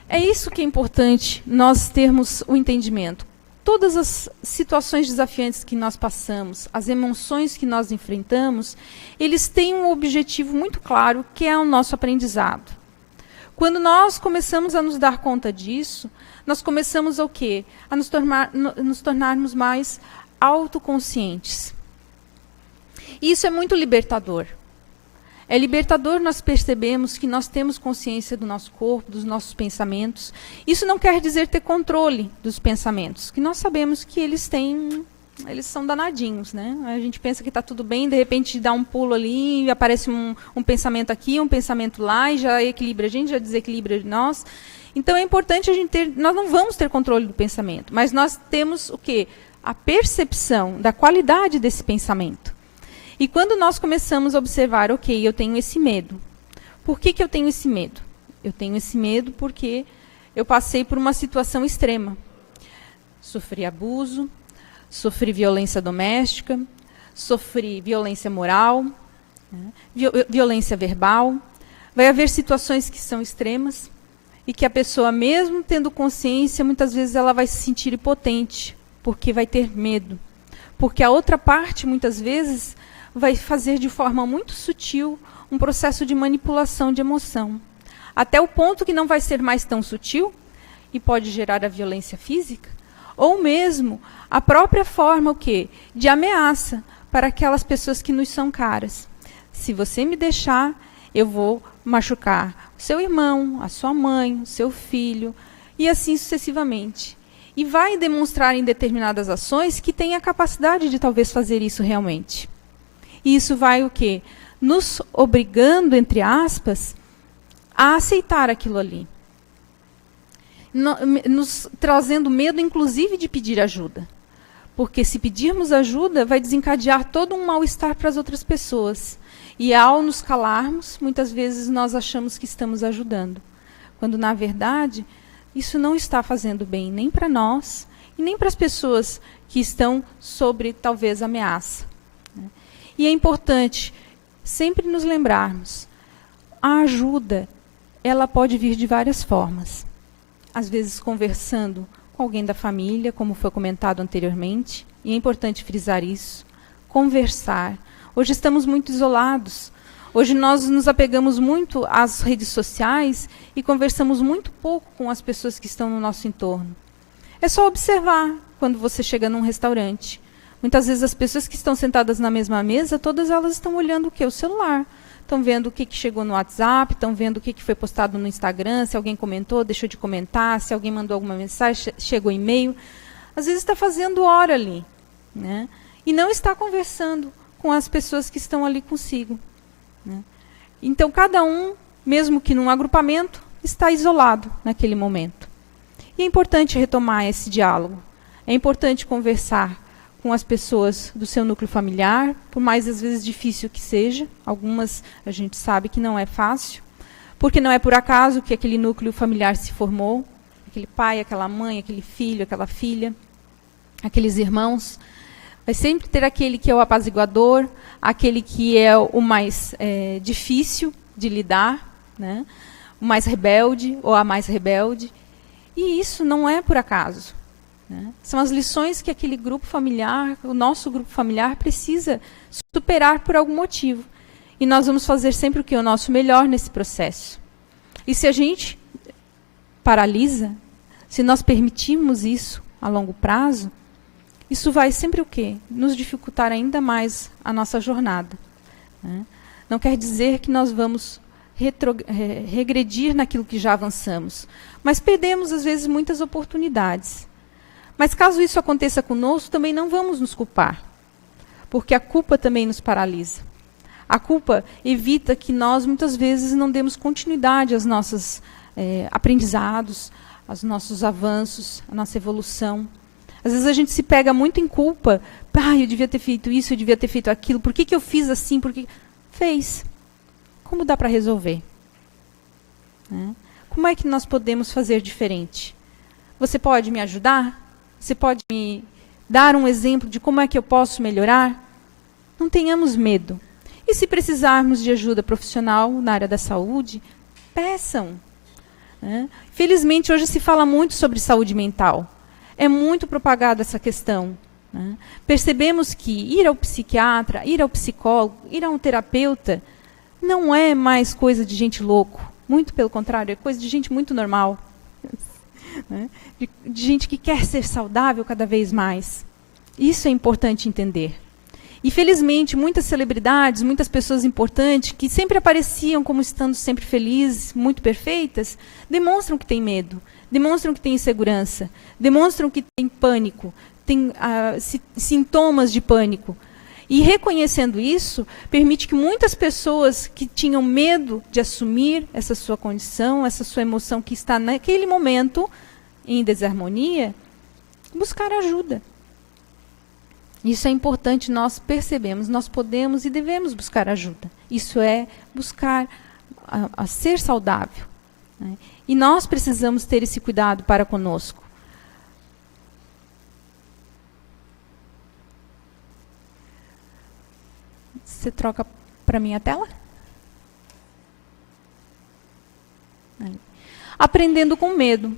É isso que é importante, nós termos o entendimento. Todas as situações desafiantes que nós passamos, as emoções que nós enfrentamos, eles têm um objetivo muito claro, que é o nosso aprendizado. Quando nós começamos a nos dar conta disso, nós começamos o quê? A nos tornarmos mais autoconscientes. E isso é muito libertador. É libertador nós percebemos que nós temos consciência do nosso corpo, dos nossos pensamentos. Isso não quer dizer ter controle dos pensamentos, que nós sabemos que eles são danadinhos, né? A gente pensa que está tudo bem, de repente dá um pulo ali, e aparece um pensamento aqui, um pensamento lá, e já equilibra a gente, já desequilibra nós. Então é importante a gente nós não vamos ter controle do pensamento, mas nós temos o quê? A percepção da qualidade desse pensamento. E quando nós começamos a observar, ok, eu tenho esse medo. Por que eu tenho esse medo? Eu tenho esse medo porque eu passei por uma situação extrema. Sofri abuso, sofri violência doméstica, sofri violência moral, né, violência verbal. Vai haver situações que são extremas e que a pessoa, mesmo tendo consciência, muitas vezes ela vai se sentir impotente, porque vai ter medo. Porque a outra parte, muitas vezes, vai fazer de forma muito sutil um processo de manipulação de emoção. Até o ponto que não vai ser mais tão sutil e pode gerar a violência física, ou mesmo a própria forma o quê? De ameaça para aquelas pessoas que nos são caras. Se você me deixar, eu vou machucar o seu irmão, a sua mãe, o seu filho, e assim sucessivamente. E vai demonstrar em determinadas ações que tem a capacidade de talvez fazer isso realmente. E isso vai o quê? Nos obrigando, entre aspas, a aceitar aquilo ali. Nos trazendo medo, inclusive, de pedir ajuda. Porque se pedirmos ajuda, vai desencadear todo um mal-estar para as outras pessoas. E ao nos calarmos, muitas vezes nós achamos que estamos ajudando. Quando, na verdade, isso não está fazendo bem nem para nós e nem para as pessoas que estão sob, talvez, ameaça. E é importante sempre nos lembrarmos, a ajuda, ela pode vir de várias formas. Às vezes conversando com alguém da família, como foi comentado anteriormente, e é importante frisar isso, conversar. Hoje estamos muito isolados, hoje nós nos apegamos muito às redes sociais e conversamos muito pouco com as pessoas que estão no nosso entorno. É só observar quando você chega num restaurante. Muitas vezes as pessoas que estão sentadas na mesma mesa, todas elas estão olhando o quê? O celular. Estão vendo o que chegou no WhatsApp, estão vendo o que foi postado no Instagram, se alguém comentou, deixou de comentar, se alguém mandou alguma mensagem, chegou e-mail. Às vezes está fazendo hora ali, né? E não está conversando com as pessoas que estão ali consigo, né? Então, cada um, mesmo que num agrupamento, está isolado naquele momento. E é importante retomar esse diálogo. É importante conversar com as pessoas do seu núcleo familiar, por mais às vezes difícil que seja, algumas a gente sabe que não é fácil, porque não é por acaso que aquele núcleo familiar se formou, aquele pai, aquela mãe, aquele filho, aquela filha, aqueles irmãos. Vai sempre ter aquele que é o apaziguador, aquele que é o mais difícil de lidar, né? O mais rebelde ou a mais rebelde. E isso não é por acaso. Né? São as lições que aquele grupo familiar, o nosso grupo familiar, precisa superar por algum motivo. E nós vamos fazer sempre o que? O nosso melhor nesse processo. E se a gente paralisa, se nós permitirmos isso a longo prazo, isso vai sempre o quê? Nos dificultar ainda mais a nossa jornada. Né? Não quer dizer que nós vamos regredir naquilo que já avançamos. Mas perdemos, às vezes, muitas oportunidades. Mas caso isso aconteça conosco, também não vamos nos culpar. Porque a culpa também nos paralisa. A culpa evita que nós, muitas vezes, não demos continuidade aos nossos aprendizados, aos nossos avanços, à nossa evolução. Às vezes a gente se pega muito em culpa. Eu devia ter feito isso, eu devia ter feito aquilo. Por que eu fiz assim? Fez. Como dá para resolver? Como é que nós podemos fazer diferente? Você pode me ajudar? Você pode me dar um exemplo de como é que eu posso melhorar? Não tenhamos medo. E se precisarmos de ajuda profissional na área da saúde, peçam. Felizmente, hoje se fala muito sobre saúde mental. É muito propagada essa questão. Percebemos que ir ao psiquiatra, ir ao psicólogo, ir a um terapeuta, não é mais coisa de gente louco. Muito pelo contrário, é coisa de gente muito normal. De gente que quer ser saudável cada vez mais. Isso é importante entender. E, felizmente, muitas celebridades, muitas pessoas importantes, que sempre apareciam como estando sempre felizes, muito perfeitas, demonstram que têm medo, demonstram que têm insegurança, demonstram que têm pânico, têm sintomas de pânico. E, reconhecendo isso, permite que muitas pessoas que tinham medo de assumir essa sua condição, essa sua emoção que está naquele momento em desarmonia, buscar ajuda. Isso é importante, nós percebemos, nós podemos e devemos buscar ajuda. Isso é buscar a ser saudável. E nós precisamos ter esse cuidado para conosco. Você troca para mim a tela? Aprendendo com medo.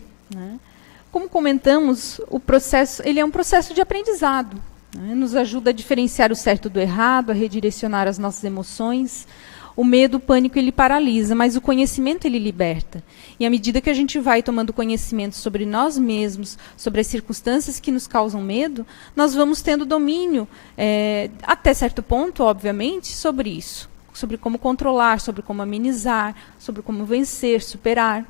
Como comentamos, o processo, ele é um processo de aprendizado. Nos ajuda a diferenciar o certo do errado, a redirecionar as nossas emoções. O medo, o pânico, ele paralisa, mas o conhecimento, ele liberta. E à medida que a gente vai tomando conhecimento sobre nós mesmos, sobre as circunstâncias que nos causam medo, nós vamos tendo domínio, até certo ponto, obviamente, sobre isso. Sobre como controlar, sobre como amenizar, sobre como vencer, superar.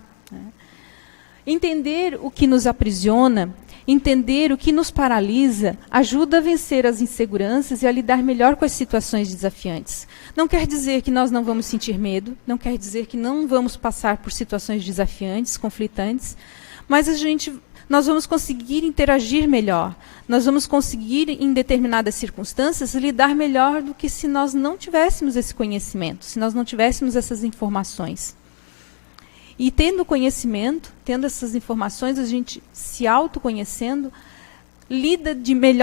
Entender o que nos aprisiona, entender o que nos paralisa, ajuda a vencer as inseguranças e a lidar melhor com as situações desafiantes. Não quer dizer que nós não vamos sentir medo, não quer dizer que não vamos passar por situações desafiantes, conflitantes, mas nós vamos conseguir interagir melhor, nós vamos conseguir, em determinadas circunstâncias, lidar melhor do que se nós não tivéssemos esse conhecimento, se nós não tivéssemos essas informações. E tendo conhecimento, tendo essas informações, a gente se autoconhecendo, lida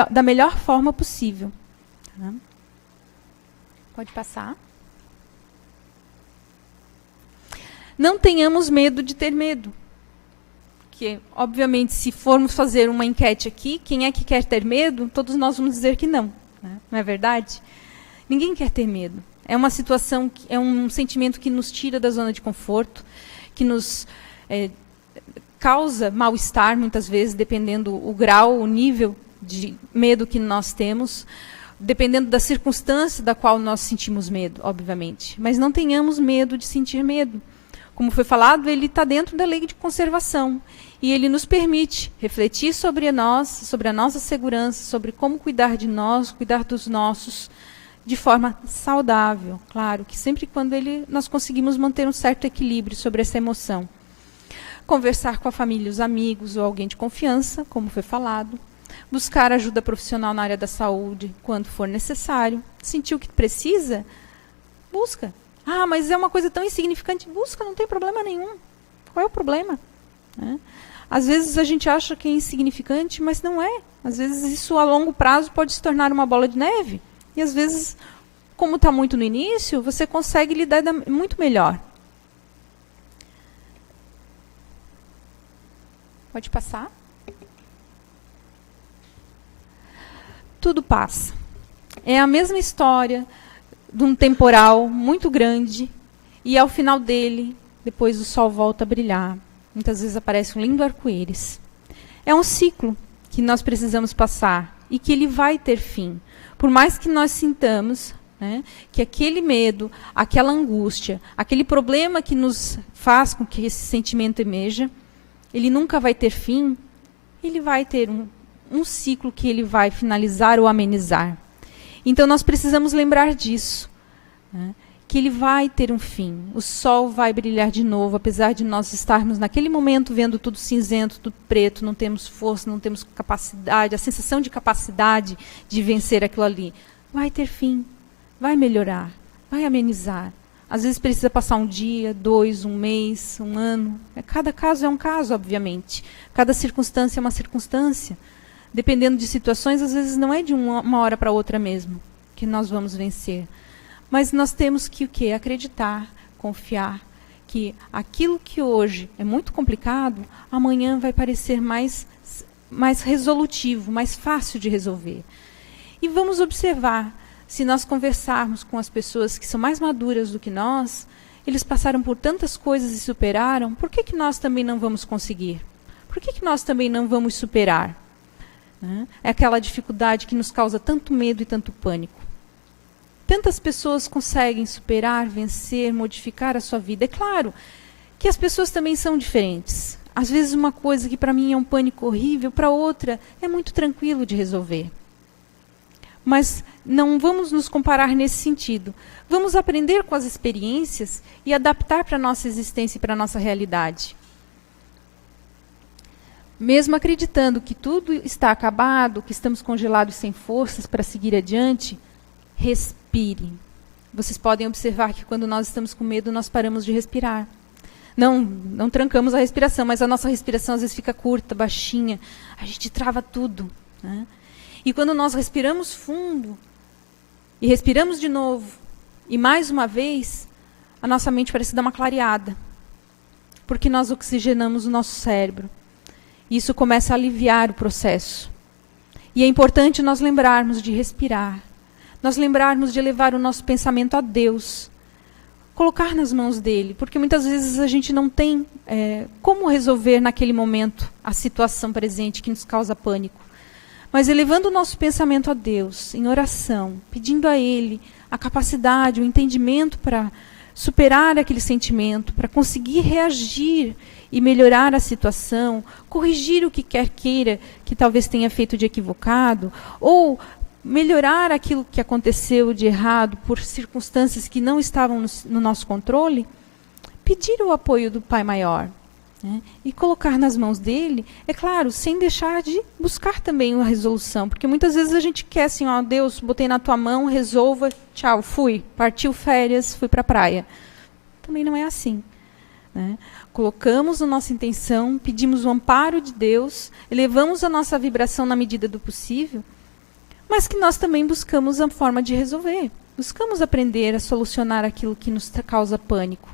da melhor forma possível. Pode passar. Não tenhamos medo de ter medo. Que, obviamente, se formos fazer uma enquete aqui, quem é que quer ter medo? Todos nós vamos dizer que não. Não é verdade? Ninguém quer ter medo. É uma situação, é um sentimento que nos tira da zona de conforto, que nos causa mal-estar, muitas vezes, dependendo o grau, o nível de medo que nós temos, dependendo da circunstância da qual nós sentimos medo, obviamente. Mas não tenhamos medo de sentir medo. Como foi falado, ele está dentro da lei de conservação. E ele nos permite refletir sobre a nossa segurança, sobre como cuidar de nós, cuidar dos nossos, de forma saudável, claro, que sempre quando nós conseguimos manter um certo equilíbrio sobre essa emoção. Conversar com a família, os amigos ou alguém de confiança, como foi falado. Buscar ajuda profissional na área da saúde, quando for necessário. Sentir o que precisa, busca. Mas é uma coisa tão insignificante, busca, não tem problema nenhum. Qual é o problema? Às vezes a gente acha que é insignificante, mas não é. Às vezes isso a longo prazo pode se tornar uma bola de neve. E, às vezes, como está muito no início, você consegue lidar muito melhor. Pode passar. Tudo passa. É a mesma história de um temporal muito grande e, ao final dele, depois o sol volta a brilhar. Muitas vezes aparece um lindo arco-íris. É um ciclo que nós precisamos passar e que ele vai ter fim. Por mais que nós sintamos né, que aquele medo, aquela angústia, aquele problema que nos faz com que esse sentimento emerja, ele nunca vai ter fim, ele vai ter um ciclo que ele vai finalizar ou amenizar. Então nós precisamos lembrar disso, né, que ele vai ter um fim. O sol vai brilhar de novo, apesar de nós estarmos naquele momento vendo tudo cinzento, tudo preto, não temos força, não temos capacidade, a sensação de capacidade de vencer aquilo ali. Vai ter fim, vai melhorar, vai amenizar. Às vezes precisa passar um dia, 2, um mês, um ano. Cada caso é um caso, obviamente. Cada circunstância é uma circunstância. Dependendo de situações, às vezes não é de uma hora para outra mesmo que nós vamos vencer. Mas nós temos que o quê? Acreditar, confiar que aquilo que hoje é muito complicado, amanhã vai parecer mais resolutivo, mais fácil de resolver. E vamos observar, se nós conversarmos com as pessoas que são mais maduras do que nós, eles passaram por tantas coisas e superaram, por que nós também não vamos conseguir? Por que nós também não vamos superar? É aquela dificuldade que nos causa tanto medo e tanto pânico. Tantas pessoas conseguem superar, vencer, modificar a sua vida. É claro que as pessoas também são diferentes. Às vezes uma coisa que para mim é um pânico horrível, para outra é muito tranquilo de resolver. Mas não vamos nos comparar nesse sentido. Vamos aprender com as experiências e adaptar para a nossa existência e para a nossa realidade. Mesmo acreditando que tudo está acabado, que estamos congelados sem forças para seguir adiante, respire. Vocês podem observar que quando nós estamos com medo, nós paramos de respirar. Não trancamos a respiração, mas a nossa respiração às vezes fica curta, baixinha. A gente trava tudo, né? E quando nós respiramos fundo, e respiramos de novo, e mais uma vez, a nossa mente parece dar uma clareada. Porque nós oxigenamos o nosso cérebro. E isso começa a aliviar o processo. E é importante nós lembrarmos de respirar. Nós lembrarmos de levar o nosso pensamento a Deus. Colocar nas mãos dele. Porque muitas vezes a gente não tem como resolver naquele momento a situação presente que nos causa pânico. Mas elevando o nosso pensamento a Deus, em oração, pedindo a Ele a capacidade, o entendimento para superar aquele sentimento, para conseguir reagir e melhorar a situação, corrigir o que quer queira que talvez tenha feito de equivocado, ou melhorar aquilo que aconteceu de errado por circunstâncias que não estavam no nosso controle, pedir o apoio do Pai Maior, né? E colocar nas mãos dele, é claro, sem deixar de buscar também uma resolução, porque muitas vezes a gente quer assim, ó, Deus, botei na tua mão, resolva, tchau, fui, partiu férias, fui para a praia. Também não é assim, né? Colocamos a nossa intenção, pedimos o amparo de Deus, elevamos a nossa vibração na medida do possível, mas que nós também buscamos a forma de resolver. Buscamos aprender a solucionar aquilo que nos causa pânico.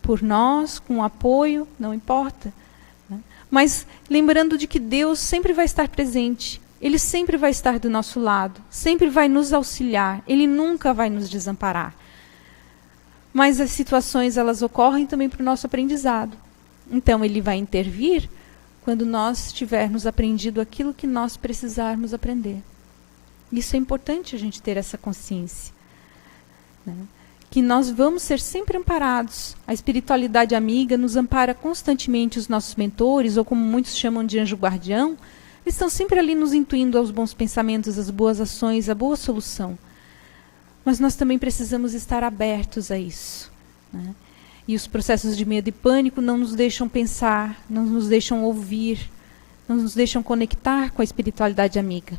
Por nós, com apoio, não importa. Né? Mas lembrando de que Deus sempre vai estar presente. Ele sempre vai estar do nosso lado. Sempre vai nos auxiliar. Ele nunca vai nos desamparar. Mas as situações, elas ocorrem também para o nosso aprendizado. Então, Ele vai intervir quando nós tivermos aprendido aquilo que nós precisarmos aprender. Isso é importante a gente ter essa consciência, né? Que nós vamos ser sempre amparados. A espiritualidade amiga nos ampara constantemente. Os nossos mentores, ou como muitos chamam de anjo guardião, eles estão sempre ali nos intuindo aos bons pensamentos, às boas ações, à boa solução. Mas nós também precisamos estar abertos a isso, né? E os processos de medo e pânico não nos deixam pensar, não nos deixam ouvir, não nos deixam conectar com a espiritualidade amiga.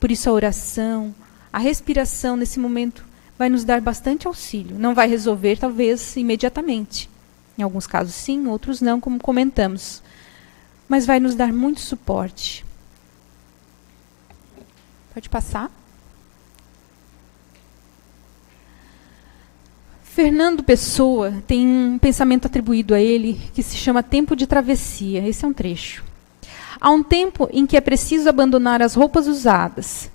Por isso a oração, a respiração nesse momento vai nos dar bastante auxílio. Não vai resolver, talvez, imediatamente. Em alguns casos sim, outros não, como comentamos. Mas vai nos dar muito suporte. Pode passar. Fernando Pessoa tem um pensamento atribuído a ele que se chama tempo de travessia. Esse é um trecho. Há um tempo em que é preciso abandonar as roupas usadas,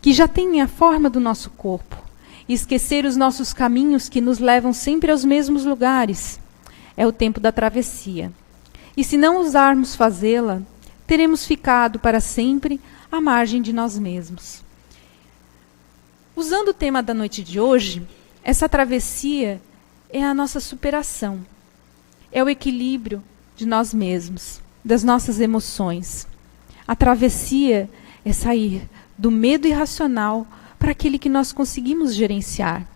que já têm a forma do nosso corpo, e esquecer os nossos caminhos que nos levam sempre aos mesmos lugares. É o tempo da travessia. E se não ousarmos fazê-la, teremos ficado para sempre à margem de nós mesmos. Usando o tema da noite de hoje, essa travessia é a nossa superação. É o equilíbrio de nós mesmos, das nossas emoções. A travessia é sair do medo irracional para aquele que nós conseguimos gerenciar.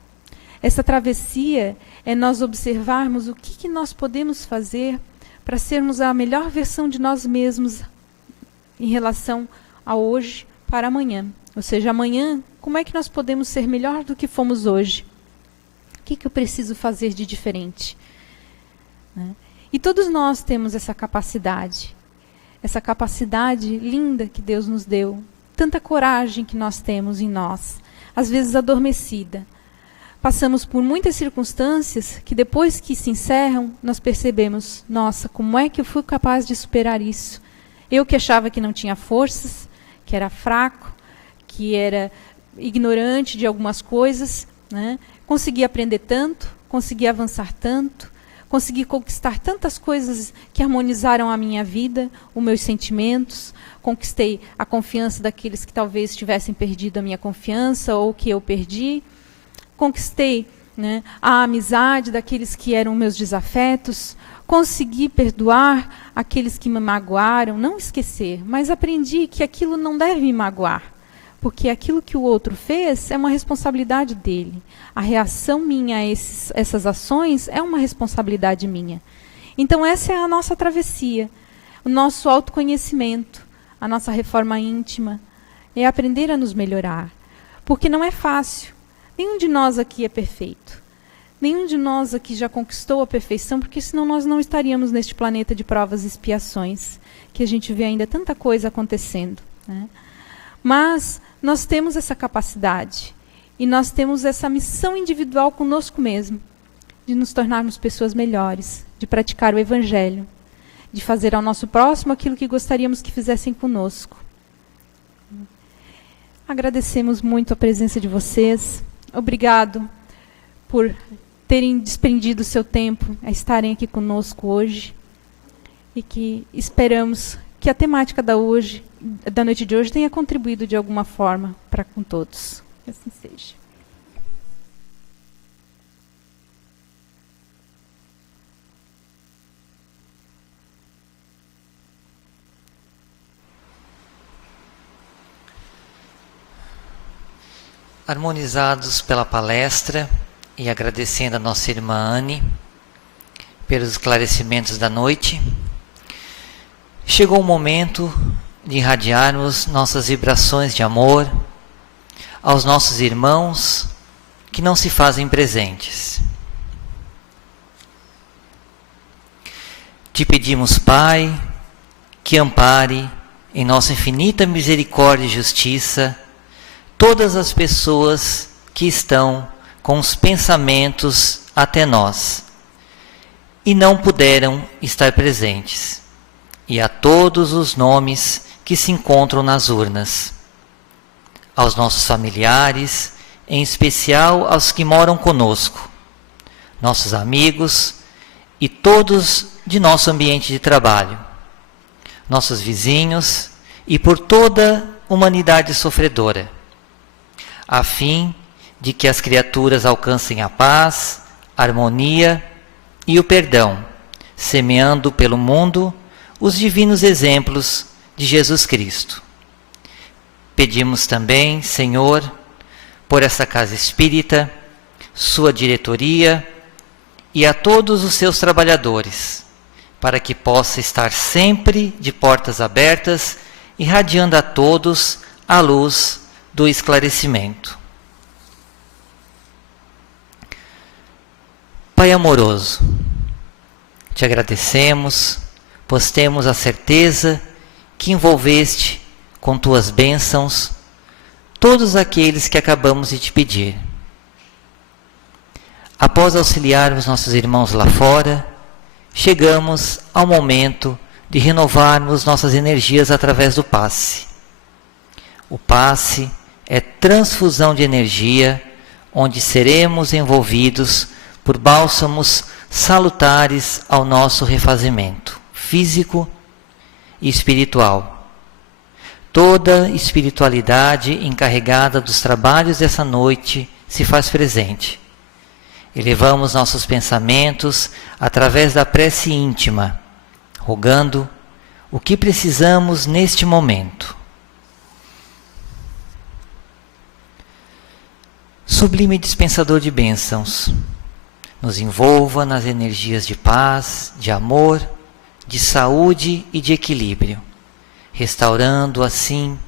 Essa travessia é nós observarmos o que nós podemos fazer para sermos a melhor versão de nós mesmos em relação a hoje para amanhã. Ou seja, amanhã, como é que nós podemos ser melhor do que fomos hoje? O que eu preciso fazer de diferente? Né? E todos nós temos essa capacidade linda que Deus nos deu, tanta coragem que nós temos em nós, às vezes adormecida. Passamos por muitas circunstâncias que depois que se encerram, nós percebemos, nossa, como é que eu fui capaz de superar isso? Eu que achava que não tinha forças, que era fraco, que era ignorante de algumas coisas, né? Consegui aprender tanto, consegui avançar tanto, consegui conquistar tantas coisas que harmonizaram a minha vida, os meus sentimentos, conquistei a confiança daqueles que talvez tivessem perdido a minha confiança ou que eu perdi, conquistei, né, a amizade daqueles que eram meus desafetos, consegui perdoar aqueles que me magoaram, não esquecer, mas aprendi que aquilo não deve me magoar, porque aquilo que o outro fez é uma responsabilidade dele. A reação minha a essas ações é uma responsabilidade minha. Então essa é a nossa travessia, o nosso autoconhecimento, a nossa reforma íntima, é aprender a nos melhorar, porque não é fácil. Nenhum de nós aqui é perfeito. Nenhum de nós aqui já conquistou a perfeição, porque senão nós não estaríamos neste planeta de provas e expiações, que a gente vê ainda tanta coisa acontecendo, né? Mas nós temos essa capacidade e nós temos essa missão individual conosco mesmo, de nos tornarmos pessoas melhores, de praticar o Evangelho, de fazer ao nosso próximo aquilo que gostaríamos que fizessem conosco. Agradecemos muito a presença de vocês. Obrigado por terem desprendido o seu tempo a estarem aqui conosco hoje e que esperamos que a temática da noite de hoje tenha contribuído de alguma forma para com todos. Que assim seja. Harmonizados pela palestra e agradecendo a nossa irmã Anne pelos esclarecimentos da noite, chegou o momento de irradiarmos nossas vibrações de amor aos nossos irmãos que não se fazem presentes. Te pedimos, Pai, que ampare em nossa infinita misericórdia e justiça todas as pessoas que estão com os pensamentos até nós e não puderam estar presentes, e a todos os nomes que se encontram nas urnas, aos nossos familiares, em especial aos que moram conosco, nossos amigos e todos de nosso ambiente de trabalho, nossos vizinhos e por toda a humanidade sofredora, a fim de que as criaturas alcancem a paz, a harmonia e o perdão, semeando pelo mundo os divinos exemplos de Jesus Cristo. Pedimos também, Senhor, por essa casa espírita, sua diretoria e a todos os seus trabalhadores, para que possa estar sempre de portas abertas, irradiando a todos a luz do esclarecimento. Pai amoroso, te agradecemos, pois temos a certeza que envolveste com tuas bênçãos todos aqueles que acabamos de te pedir. Após auxiliarmos nossos irmãos lá fora, chegamos ao momento de renovarmos nossas energias através do passe. O passe é transfusão de energia, onde seremos envolvidos por bálsamos salutares ao nosso refazimento físico e espiritual. toda espiritualidade encarregada dos trabalhos dessa noite se faz presente. Elevamos nossos pensamentos através da prece íntima, rogando o que precisamos neste momento. Sublime dispensador de bênçãos, nos envolva nas energias de paz, de amor, de saúde e de equilíbrio, restaurando assim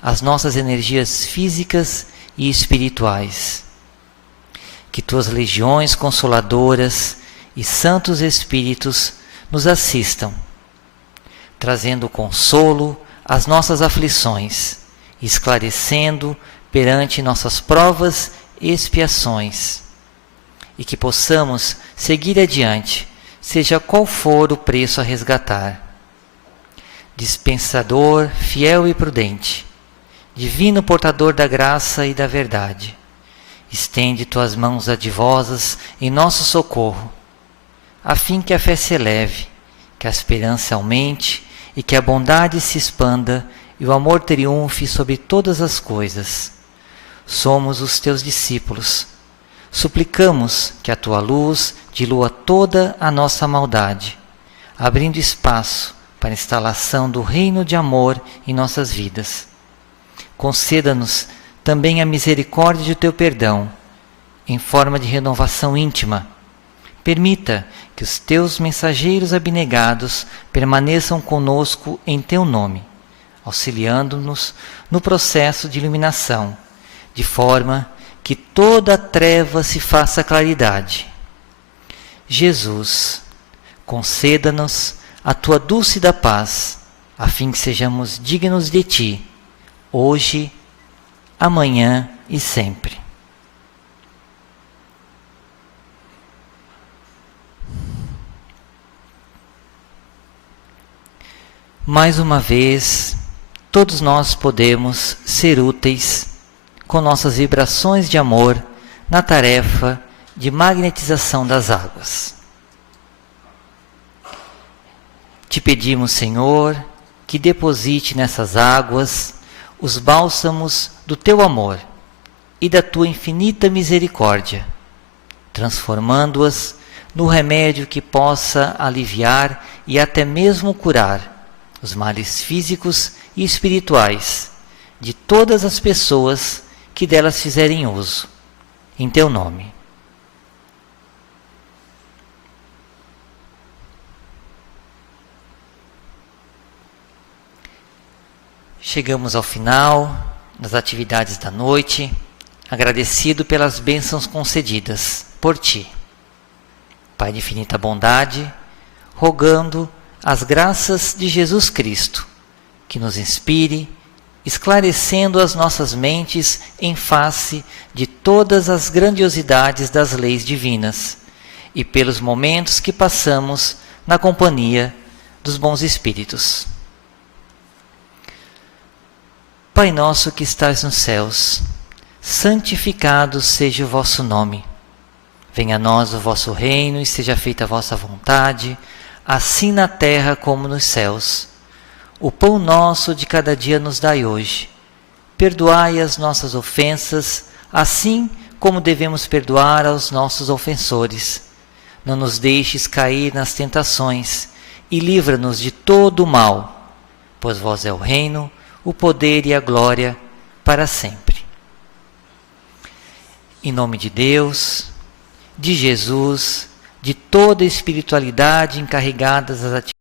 as nossas energias físicas e espirituais. Que tuas legiões consoladoras e santos espíritos nos assistam, trazendo consolo às nossas aflições, esclarecendo perante nossas provas e expiações, e que possamos seguir adiante, seja qual for o preço a resgatar. Dispensador fiel e prudente, divino portador da graça e da verdade, estende tuas mãos adivosas em nosso socorro, a fim que a fé se eleve, que a esperança aumente e que a bondade se expanda e o amor triunfe sobre todas as coisas. Somos os teus discípulos. Suplicamos que a tua luz dilua toda a nossa maldade, abrindo espaço para a instalação do reino de amor em nossas vidas. Conceda-nos também a misericórdia de teu perdão, em forma de renovação íntima. Permita que os teus mensageiros abnegados permaneçam conosco em teu nome, auxiliando-nos no processo de iluminação, de forma que toda treva se faça claridade. Jesus, conceda-nos a tua dúlcida paz, a fim que sejamos dignos de ti, hoje, amanhã e sempre. Mais uma vez, todos nós podemos ser úteis com nossas vibrações de amor na tarefa de magnetização das águas. Te pedimos, Senhor, que deposite nessas águas os bálsamos do teu amor e da tua infinita misericórdia, transformando-as no remédio que possa aliviar e até mesmo curar os males físicos e espirituais de todas as pessoas que delas fizerem uso, em teu nome. Chegamos ao final das atividades da noite, agradecido pelas bênçãos concedidas por ti. Pai de infinita bondade, rogando as graças de Jesus Cristo, que nos inspire, esclarecendo as nossas mentes em face de todas as grandiosidades das leis divinas e pelos momentos que passamos na companhia dos bons espíritos. Pai nosso que estais nos céus, santificado seja o vosso nome. Venha a nós o vosso reino e seja feita a vossa vontade, assim na terra como nos céus. O pão nosso de cada dia nos dai hoje. Perdoai as nossas ofensas, assim como devemos perdoar aos nossos ofensores. Não nos deixes cair nas tentações e livra-nos de todo o mal, pois vós é o reino, o poder e a glória para sempre. Em nome de Deus, de Jesus, de toda a espiritualidade encarregada das atividades